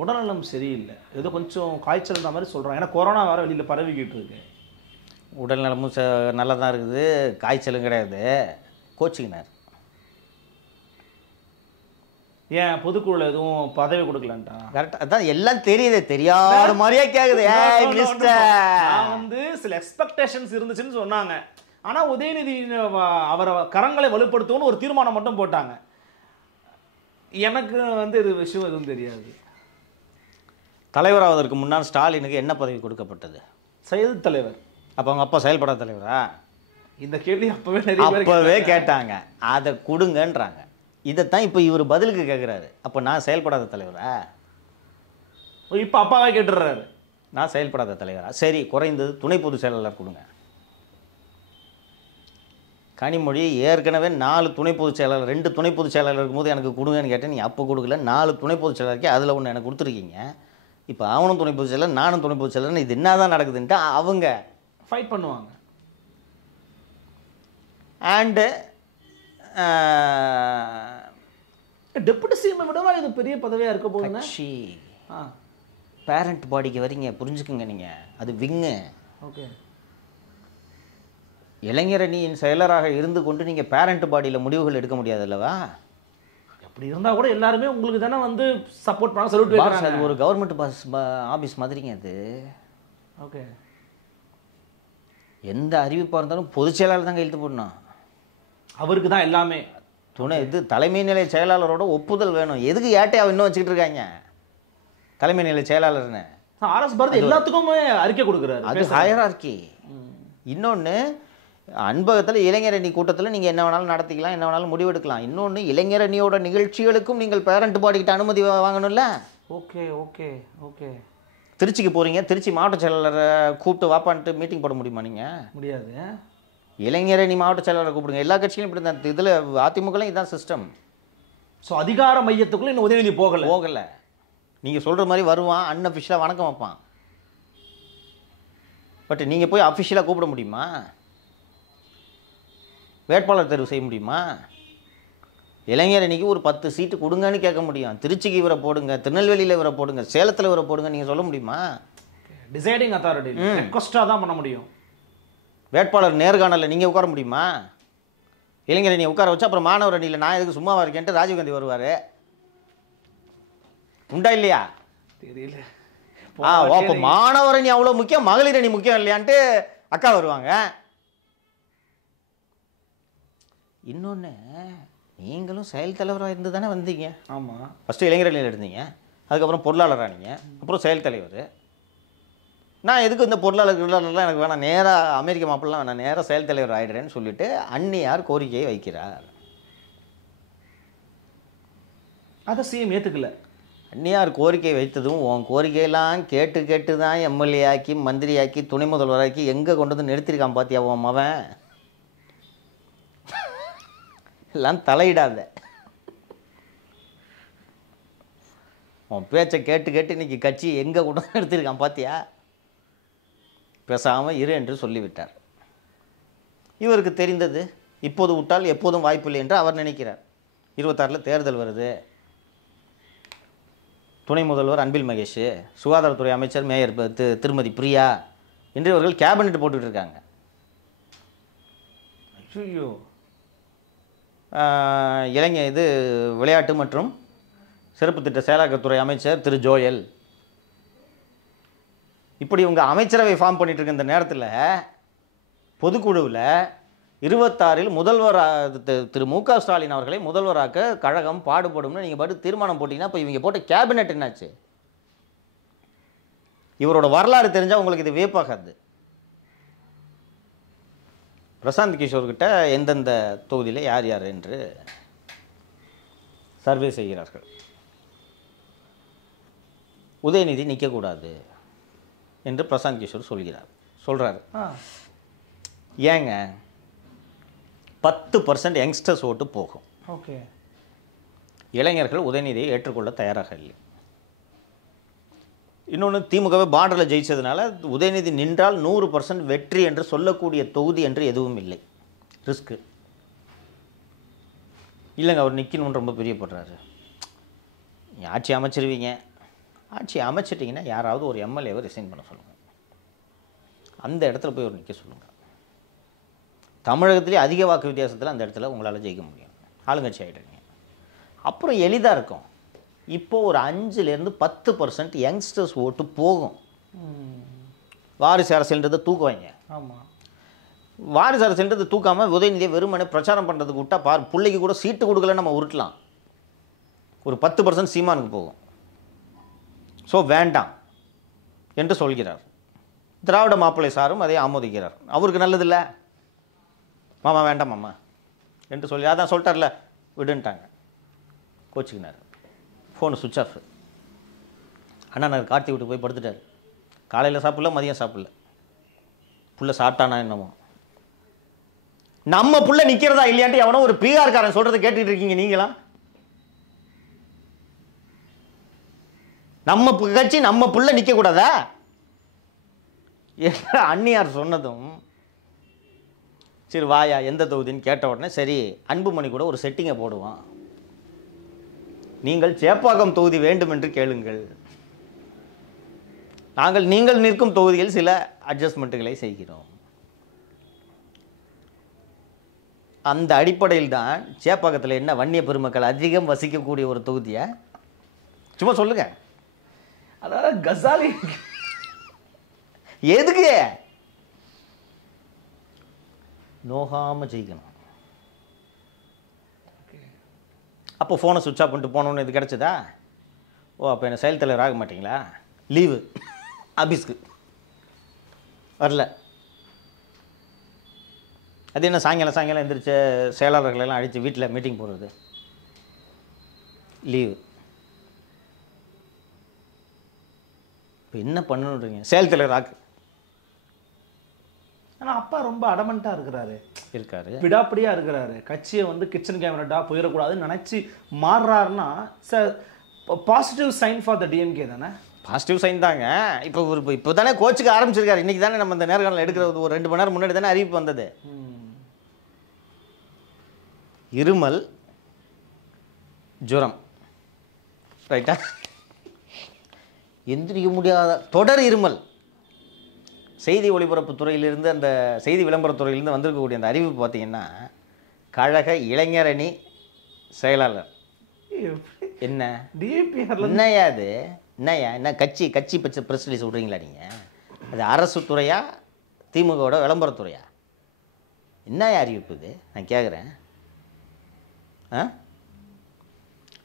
உடல்நலம் சரியில்லை, ஏதோ கொஞ்சம் காய்ச்சல்ன்ற மாதிரி சொல்கிறாங்க. ஏன்னா கொரோனா வேறு வெளியில் பரவிக்கிட்டு இருக்கு. உடல்நலமும் நல்லா தான் இருக்குது, காய்ச்சலும் கிடையாது. கோச்சிக்கினார். ஏன் பொதுக்குழுல எதுவும் பதவி கொடுக்கலன்ட்டா? கரெக்டாக அதான் எல்லாம் தெரியுது, தெரியாத மாதிரியே கேட்குது. நான் வந்து சில எக்ஸ்பெக்டேஷன்ஸ் இருந்துச்சுன்னு சொன்னாங்க. ஆனா உதயநிதி அவரை கரங்களை வலுப்படுத்தணும்னு ஒரு தீர்மானம் மட்டும் போட்டாங்க. எனக்கு வந்து இது விஷயம் எதுவும் தெரியாது. தலைவராவதற்கு முன்னால் ஸ்டாலினுக்கு என்ன பதவி கொடுக்கப்பட்டது? செயல் தலைவர். அப்போ அவங்க அப்பா செயல்பட தலைவரா? இந்த கேள்வி அப்பவே நிறைய பேர் அப்பவே கேட்டாங்க. அதை கொடுங்கன்றாங்க. இதைத்தான் இப்போ இவர் பதிலுக்கு கேட்குறாரு. அப்போ நான் செயல்படாத தலைவரா? இப்போ அப்பாவே கேட்டுடுறாரு. நான் செயல்படாத தலைவரா? சரி, குறைந்தது துணை பொதுச் செயலாளர் கொடுங்க. கனிமொழி ஏற்கனவே 4 துணை பொதுச் செயலாளர், 2 துணை பொதுச் செயலாளர் இருக்கும்போது எனக்கு கொடுங்கன்னு கேட்டேன். நீ அப்போ கொடுக்கல. 4 துணை பொதுச் செயலாளருக்கு அதில் ஒன்று எனக்கு கொடுத்துருக்கீங்க. இப்போ அவனும் துணை பொதுச் செயலாளர், நானும் துணை பொதுச் செயலாளர். இது என்ன தான் நடக்குதுன்ட்டு அவங்க ஃபைட் பண்ணுவாங்க. அண்டு டெபுட்டி சிஎம் விடவா இது பெரிய பதவியாக இருக்க போகுதுங்க. பேரண்ட் பாடிக்கு வரீங்க, புரிஞ்சுக்குங்க. நீங்கள் அது விங்கு. ஓகே. இளைஞரணியின் செயலராக இருந்து கொண்டு நீங்கள் பேரண்ட் பாடியில் முடிவுகள் எடுக்க முடியாது அல்லவா? அப்படி இருந்தால் கூட எல்லாருமே உங்களுக்கு தானே வந்து சப்போர்ட் பண்ண சல்யூட் வைக்கிறாங்க. அது ஒரு கவர்மெண்ட் ஆஃபீஸ் மாதிரிங்க அது. ஓகே. எந்த அறிவிப்பாக இருந்தாலும் பொதுச் செயலாளர் தான் கையெழுத்து போடணும். அவருக்கு தான் எல்லாமே. தலைமை நிலைய செயலாளரோட ஒப்புதல் வேணும். எதுக்கு ஏட்டையாக இன்னும் வச்சுக்கிட்டு இருக்காங்க தலைமை நிலைய செயலாளர்னு? ஆர்எஸ் பாரதி எல்லாத்துக்குமே அறிக்கை கொடுக்குறாரு. அது ஹையரார்கி. இன்னொன்று, அன்பகத்தில் இளைஞரணி கூட்டத்தில் நீங்கள் என்ன வேணாலும் நடத்திக்கலாம், என்ன வேணாலும் முடிவெடுக்கலாம். இன்னொன்று, இளைஞரணியோட நிகழ்ச்சிகளுக்கும் நீங்கள் பேரண்ட் பாடிக்கிட்ட அனுமதி வாங்கணும்ல. Okay okay okay. திருச்சிக்கு போகிறீங்க, திருச்சி மாவட்ட செயலாளரை கூப்பிட்டு வாப்பான்ட்டு மீட்டிங் போட முடியுமா? நீங்கள் முடியாது. இளைஞரணி மாவட்ட செயலாளரை கூப்பிடுங்க. எல்லா கட்சிகளும் இப்படி தான். இதில் அதிமுகலையும் இதுதான் சிஸ்டம். ஸோ அதிகார மையத்துக்குள்ளே இன்னும் உதயநிதி போகலை. நீங்கள் சொல்கிற மாதிரி வருவான், அன்அஃபிஷியலாக வணக்கம் வைப்பான். பட் நீங்கள் போய் அஃபிஷியலாக கூப்பிட முடியுமா? வேட்பாளர் தேர்வு செய்ய முடியுமா? இளைஞரணிக்கு ஒரு 10 சீட்டு கொடுங்கன்னு கேட்க முடியும். திருச்சிக்கு இவரை போடுங்க, திருநெல்வேலியில் இவரை போடுங்க, சேலத்தில் இவரை போடுங்க நீங்கள் சொல்ல முடியுமா? டிசைடிங் அத்தாரிட்டி ரெக்வஸ்ட்டாக தான் பண்ண முடியும். வேட்பாளர் நேர்காணலில் நீங்கள் உட்கார முடியுமா? இளைஞரணியை உட்கார வச்சு அப்புறம் மாணவர் அணியில் நான் எதுக்கு சும்மாவா இருக்கேன்ட்டு ராஜீவ்காந்தி வருவார். உண்டா இல்லையா? தெரியல. அப்போ மாணவர் அணி அவ்வளோ முக்கியம், மகளிர் அணி முக்கியம் இல்லையான்ட்டு அக்கா வருவாங்க. இன்னொன்று, நீங்களும் செயல் தலைவராக இருந்து தானே வந்தீங்க. ஆமாம். ஃபஸ்ட்டு இளைஞரணியில் இருந்தீங்க, அதுக்கப்புறம் பொருளாளரானீங்க, அப்புறம் செயல் தலைவர். நான் எதுக்கு இந்த பொருளாளர்லாம் எனக்கு வேணாம், நேராக அமெரிக்க மாப்பிள்ளலாம் வேணாம், நேராக செயல் தலைவர் ஆகிடுறேன்னு சொல்லிட்டு அன்னியார் கோரிக்கையை வைக்கிறார். அதை சிஎம் ஏற்றுக்கல. அன்னியார் கோரிக்கை வைத்ததும் உன் கோரிக்கையெல்லாம் கேட்டு தான் எம்எல்ஏ ஆக்கி, மந்திரி ஆக்கி, துணை முதல்வராக்கி எங்கே கொண்டு வந்து நிறுத்திருக்கான் பார்த்தியா உன் மவன்? எல்லாம் தலையிடாத. உன் பேச்சை கேட்டு இன்னைக்கு கட்சி எங்கே கொண்டு வந்து நிறுத்திருக்கான் பார்த்தியா? பேசாமல் இரு என்று சொல்லிவிட்டார். இவருக்கு தெரிந்தது இப்போது விட்டால் எப்போதும் வாய்ப்பில்லை என்று அவர் நினைக்கிறார். 26 தேர்தல் வருது. துணை முதல்வர் அன்பில் மகேஷ், சுகாதாரத்துறை அமைச்சர் மேயர் திருமதி பிரியா என்று இவர்கள் கேபினெட் போட்டுக்கிட்டு இருக்காங்க. ஐயோ. விளையாட்டு மற்றும் சிறப்பு திட்ட செயலாக்கத்துறை அமைச்சர் திரு ஜோயல், இப்படி இவங்க அமைச்சரவை ஃபார்ம் பண்ணிட்டு இருக்க இந்த நேரத்தில் பொதுக்குழுவில் 26 முதல்வர் திரு மு.க. ஸ்டாலின் அவர்களை முதல்வராக்க கழகம் பாடுபடும்னு நீங்கள் பாட்டு தீர்மானம் போட்டிங்கன்னா இப்போ இவங்க போட்ட கேபினெட் என்னாச்சு? இவரோட வரலாறு தெரிஞ்சால் உங்களுக்கு இது வியப்பாகாது. பிரசாந்த் கிஷோர்கிட்ட எந்தெந்த தொகுதியில் யார் யார் என்று சர்வே செய்கிறார்கள். உதயநிதி நிற்கக்கூடாது என்று பிரசாந்த் கிஷோர் சொல்கிறார். ஏங்க 10% யங்ஸ்டர்ஸ் ஓட்டு போகும். ஓகே. இளைஞர்கள் உதயநிதியை ஏற்றுக்கொள்ள தயாராக இல்லை. இன்னொன்று, திமுகவை பார்டரில் ஜெயிச்சதுனால உதயநிதி நின்றால் 100% வெற்றி என்று சொல்லக்கூடிய தொகுதி என்று எதுவும் இல்லை. ரிஸ்க்கு இல்லைங்க. அவர் நிற்கணும்னு ரொம்ப பிரியப்படுறாரு. ஆட்சி அமைச்சிருவீங்க, ஆட்சி அமைச்சிட்டிங்கன்னா யாராவது ஒரு எம்எல்ஏவை ரிசைன் பண்ண சொல்லுங்கள். அந்த இடத்துல போய் ஒரு நிற்க சொல்லுங்கள். தமிழகத்திலே அதிக வாக்கு வித்தியாசத்தில் அந்த இடத்துல உங்களால் ஜெயிக்க முடியும். ஆளுங்கட்சி ஆகிடுங்க. அப்புறம் எளிதாக இருக்கும். இப்போது ஒரு 5லேருந்து 10% யங்ஸ்டர்ஸ் ஓட்டு போகும். வாரிசு அரசியல்ன்றதை தூக்குவாங்க. ஆமாம். வாரிசு அரசுன்றது தூக்காமல் உதயநிதியை வெறுமனே பிரச்சாரம் பண்ணுறதுக்கு விட்டா பார், பிள்ளைக்கு கூட சீட்டு கொடுக்கல நம்ம உருட்டலாம், ஒரு 10% சீமானுக்கு போகும். ஸோ வேண்டாம் என்று சொல்கிறார். திராவிட மாப்பிள்ளை சாரும் அதை ஆமோதிக்கிறார். அவருக்கு நல்லதில்ல, மாமா வேண்டாம் மாமா என்று சொல்லி அதான் சொல்லிட்டார்ல விடுன்ட்டாங்க. கோச்சிக்கினார். ஃபோனு சுவிட்ச் ஆஃப். அண்ணா நான் கார்த்தி விட்டு போய் படுத்துட்டார். காலையில் சாப்பிடல, மதியம் சாப்பிடல. புள்ள சாப்பிட்டானா என்னமோ. நம்ம புள்ள நிற்கிறதா இல்லையான்ட்டு எவனோ ஒரு பிஆர்காரன் சொல்கிறத கேட்டுட்டு இருக்கீங்க நீங்களா? நம்ம கட்சி நம்ம புள்ள நிற்கக்கூடாதா? அண்ணியார் சொன்னதும் சரி வாயா எந்த தொகுதின்னு கேட்ட உடனே சரி அன்புமணி கூட ஒரு செட்டிங்கை போடுவான், நீங்கள் சேப்பாக்கம் தொகுதி வேண்டும் என்று கேளுங்கள், நீங்கள் நிற்கும் தொகுதியில் சில அட்ஜஸ்ட்மெண்ட்டுகளை செய்கிறோம். அந்த அடிப்படையில் தான் சேப்பாக்கத்தில் என்ன வன்னிய பெருமக்கள் அதிகம் வசிக்கக்கூடிய ஒரு தொகுதியை சும்மா சொல்லுங்க. அதாவது கசாலி எதுக்கு நோகாம ஜெயிக்கணும். அப்போ ஃபோனை சுவிட்ச் ஆஃப் பண்ணிட்டு போனோன்னு இது கிடச்சதா? ஓ அப்போ என்ன செயல் தலைவர் ஆக மாட்டிங்களா? லீவு ஆஃபீஸ்க்கு வரல. அது என்ன சாயங்காலம் எந்திரிச்சு செயலாளர்களெல்லாம் அடித்து வீட்டில் மீட்டிங் போடுறது? லீவு. இப்போ என்ன பண்ணணுன்றீங்க? செயல் தலைவர் ஆக்கு. ஆனால் அப்பா ரொம்ப அடமெண்ட்டாக இருக்காரு, விடாப்படியாக இருக்கிறாரு. கட்சியை வந்து கிச்சன் கேமராட்டாக போயிடக்கூடாதுன்னு நினச்சி மாறுறாருன்னா sir positive sign for the DMK தானே? பாசிட்டிவ் சைன் தாங்க. இப்போ தானே கோச்சுக்கு ஆரம்பிச்சிருக்காரு. இன்றைக்கி தானே நம்ம இந்த நேர்காணல் எடுக்கிறது ஒரு 2 மணி நேரம் முன்னாடி தானே அறிவிப்பு வந்தது. இருமல் ஜுரம் ரைட்டா, எந்திரிக்க முடியாத தொடர் இருமல். செய்தி ஒளிபரப்பு துறையிலிருந்து அந்த செய்தி விளம்பரத்துறையிலிருந்து வந்திருக்கக்கூடிய அந்த அறிவிப்பு பார்த்தீங்கன்னா கழக இளைஞரணி செயலாளர் என்ன என்னையா அது என்னையா என்ன கட்சி பச்சை ப்ரெஸ் ரிலீஸ் விட்றீங்களா நீங்கள்? அது அரசு துறையா திமுகவோட விளம்பரத்துறையா? என்னையா அறிவிப்பு இது நான் கேட்குறேன்.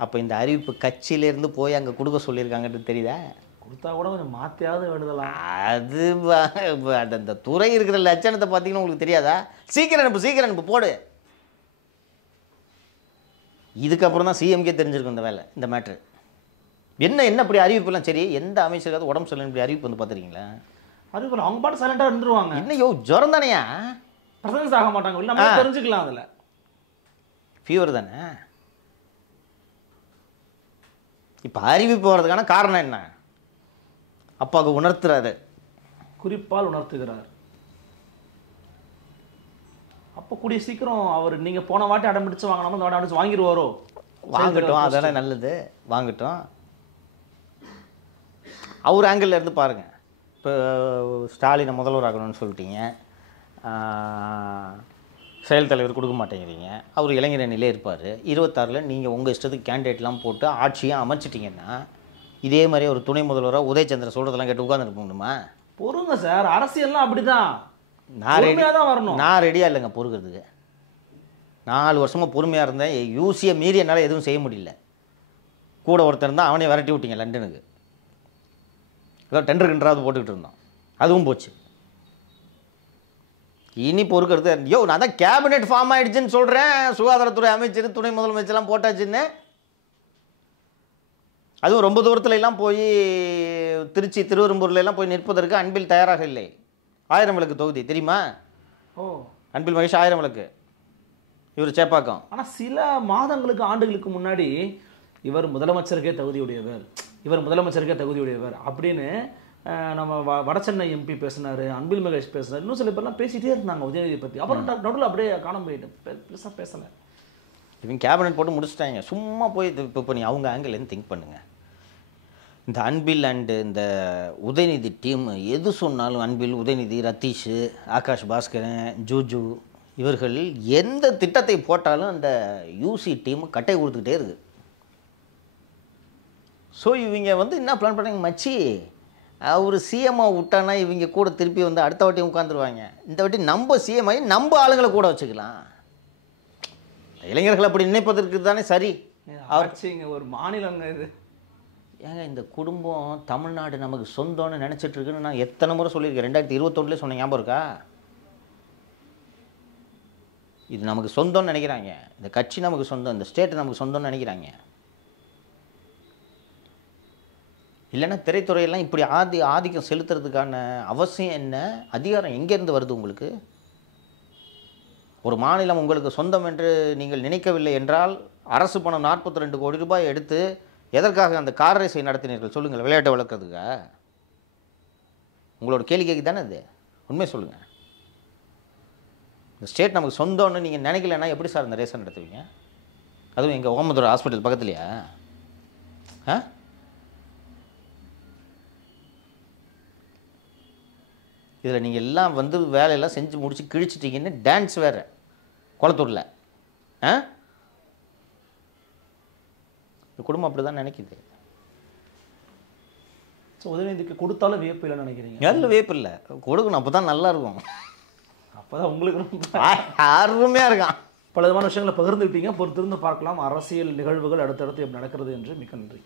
அப்போ இந்த அறிவிப்பு கட்சியிலேருந்து போய் அங்கே கொடுக்க சொல்லியிருக்காங்கன்றது தெரியுதா? கொடுத்தா கூட கொஞ்சம் மாற்றியாவது எழுதலாம். அது அந்த துறை இருக்கிற லட்சணத்தை பார்த்தீங்கன்னா உங்களுக்கு தெரியாதா? சீக்கிரம் அனுப்பு போடு. இதுக்கப்புறம் தான் சிஎம்கே தெரிஞ்சிருக்கும் இந்த வேலை, இந்த மேட்ரு. என்ன இப்படி அறிவிப்புலாம் சரி, எந்த அமைச்சருக்காவது உடம்பு சரியில்லை இப்படி அறிவிப்பு வந்து பார்த்துருக்கீங்களா? அறிவிப்பு அவங்க பாட்டு சைலண்டாக இருந்துருவாங்க. இன்னையோ ஜுரம் தானையா, பிரசன்ஸ் ஆக மாட்டாங்க, இல்லை நம்ம தெரிஞ்சுக்கலாம். அதில் ஃபீவர் தானே. இப்போ அறிவிப்பு வர்றதுக்கான காரணம் என்ன? அப்பாவுக்கு உணர்த்துறாரு, குறிப்பால் உணர்த்துகிறார். அப்போ கூடிய சீக்கிரம் அவர் நீங்கள் போன வாட்டி அடம் பிடிச்சு வாங்கினாமோ இந்த வாட்டி அடிச்சு வாங்கிடுவாரோ? வாங்கட்டும், அதானே நல்லது, வாங்கட்டும். அவர் ஆங்கிளில் இருந்து பாருங்கள். இப்போ ஸ்டாலினை முதல்வர் ஆகணும்னு சொல்லிட்டீங்க, செயல் தலைவர் கொடுக்க மாட்டேங்கிறீங்க. அவர் இளைஞரணிலே இருப்பார். 26 நீங்கள் உங்கள் இஷ்டத்துக்கு கேண்டிடேட்லாம் போட்டு ஆட்சியை அமைச்சிட்டிங்கன்னா இதே மாதிரி ஒரு துணை முதல்வராக உதயச்சந்திரன் சொல்கிறதெல்லாம் கேட்டு உட்காந்துருப்போம்மா. பொறுங்க சார், அரசியல்லாம் அப்படிதான். நான் ரெடியாக இல்லைங்க பொறுக்கிறதுக்கு. 4 வருஷமாக பொறுமையாக இருந்தேன். யூசியை மீறி என்னால் எதுவும் செய்ய முடியல. கூட ஒருத்தர் இருந்தால் அவனே விரட்டி விட்டீங்க லண்டனுக்கு. ஏதோ டெண்டர் போட்டுக்கிட்டு இருந்தோம், அதுவும் போச்சு. இனி பொறுக்கிறது நான் தான் கேபினெட் ஃபார்ம் ஆகிடுச்சுன்னு சொல்கிறேன். சுகாதாரத்துறை அமைச்சர் துணை முதலமைச்சர்லாம் போட்டாச்சுன்னு. அதுவும் ரொம்ப தூரத்துல எல்லாம் போய் திருச்சி திருவெரும்பூர்லாம் போய் நிற்பதற்கு அன்பில் தயாராக இல்லை. 1000 விளக்கு தொகுதி தெரியுமா? அன்பில் மகேஷ் 1000 விளக்கு, இவர் சேப்பாக்கம். ஆனால் சில மாதங்களுக்கு ஆண்டுகளுக்கு முன்னாடி இவர் முதலமைச்சருக்கே தகுதியுடையவர் அப்படின்னு நம்ம வடசென்னை எம்பி பேசினார், அன்பில் மகேஷ் பேசினார், இன்னும் சில பேர்லாம் பேசிகிட்டே இருந்தாங்க உதயநிதி பற்றி. அப்புறம் நடுவில் அப்படியே காணாம போயிட்டு பெருசாக பேசலை. இவங்க கேபினெட் போட்டு முடிச்சுட்டாங்க. சும்மா போய் இப்போ நீ அவங்க ஆங்கிள்லேருந்து திங்க் பண்ணுங்கள். இந்த அன்பில் அண்டு இந்த உதயநிதி டீம் எது சொன்னாலும் அன்பில், உதயநிதி, ரத்தீஷ், ஆகாஷ் பாஸ்கரன், ஜூஜு இவர்கள் எந்த திட்டத்தை போட்டாலும் அந்த யூசி டீம் கட்டை கொடுத்துக்கிட்டே இருக்குது. ஸோ இவங்க வந்து என்ன பிளான் பண்ணாங்க, மச்சி அவர் சிஎம்ஐ விட்டானா இவங்க கூட திருப்பி வந்து அடுத்த வாட்டி உட்காந்துருவாங்க. இந்த வாட்டி நம்ம சிஎம்ஐ நம்ம ஆளுங்களை கூட வச்சுக்கலாம். இளைஞர்கள் அப்படி நினைப்பதற்கு தானே சரி. ஆட்சிங்க ஒரு மாநிலங்க இது. ஏங்க இந்த குடும்பம் தமிழ்நாடு நமக்கு சொந்தம்னு நினச்சிட்டு இருக்குன்னு நான் எத்தனை முறை சொல்லியிருக்கேன். 2021 சொன்ன ஞாபகம் இருக்கா? இது நமக்கு சொந்தம்னு நினைக்கிறாங்க. இந்த கட்சி நமக்கு சொந்தம், இந்த ஸ்டேட் நமக்கு சொந்தம்னு நினைக்கிறாங்க. இல்லைன்னா திரைத்துறையெல்லாம் இப்படி ஆதிக்கம் செலுத்துறதுக்கான அவசியம் என்ன? அதிகாரம் எங்கேருந்து வருது உங்களுக்கு? ஒரு மாநிலம் உங்களுக்கு சொந்தம் என்று நீங்கள் நினைக்கவில்லை என்றால் அரசு பணம் 42 கோடி ரூபாய் எடுத்து எதற்காக அந்த கார் ரேஸை நடத்தினீர்கள் சொல்லுங்கள்? விளையாட்டை வளர்க்கறதுக்கா? உங்களோட கேள்விக்கு தானே இது. உண்மை சொல்லுங்கள். இந்த ஸ்டேட் நமக்கு சொந்தம்னு நீங்கள் நினைக்கலன்னா எப்படி சார் இந்த ரேஸை நடத்துவீங்க? அதுவும் எங்கள் ஓமதுரை ஹாஸ்பிட்டல் பக்கத்துலையா? இதில் நீங்கள் எல்லாம் வந்து வேலையெல்லாம் செஞ்சு முடிச்சு கிழிச்சிட்டிங்கன்னு டான்ஸ் வேறு குளத்தூரில். இந்த குடும்பம் அப்படி தான் நினைக்குது. ஸோ உதயநிதிக்கு கொடுத்தாலும் வியப்பு இல்லைன்னு நினைக்கிறீங்க? நல்ல வியப்பு இல்லை, கொடுக்கணும். அப்போ தான் நல்லா இருக்கும். அப்போ தான் உங்களுக்கு அருமையாக இருக்கான். பல விதமான விஷயங்களை பகிர்ந்துக்கிட்டீங்க. பொறுத்திருந்து பார்க்கலாம் அரசியல் நிகழ்வுகள் அடுத்தடுத்து எப்படி நடக்கிறது என்று. மிக்க நன்றி.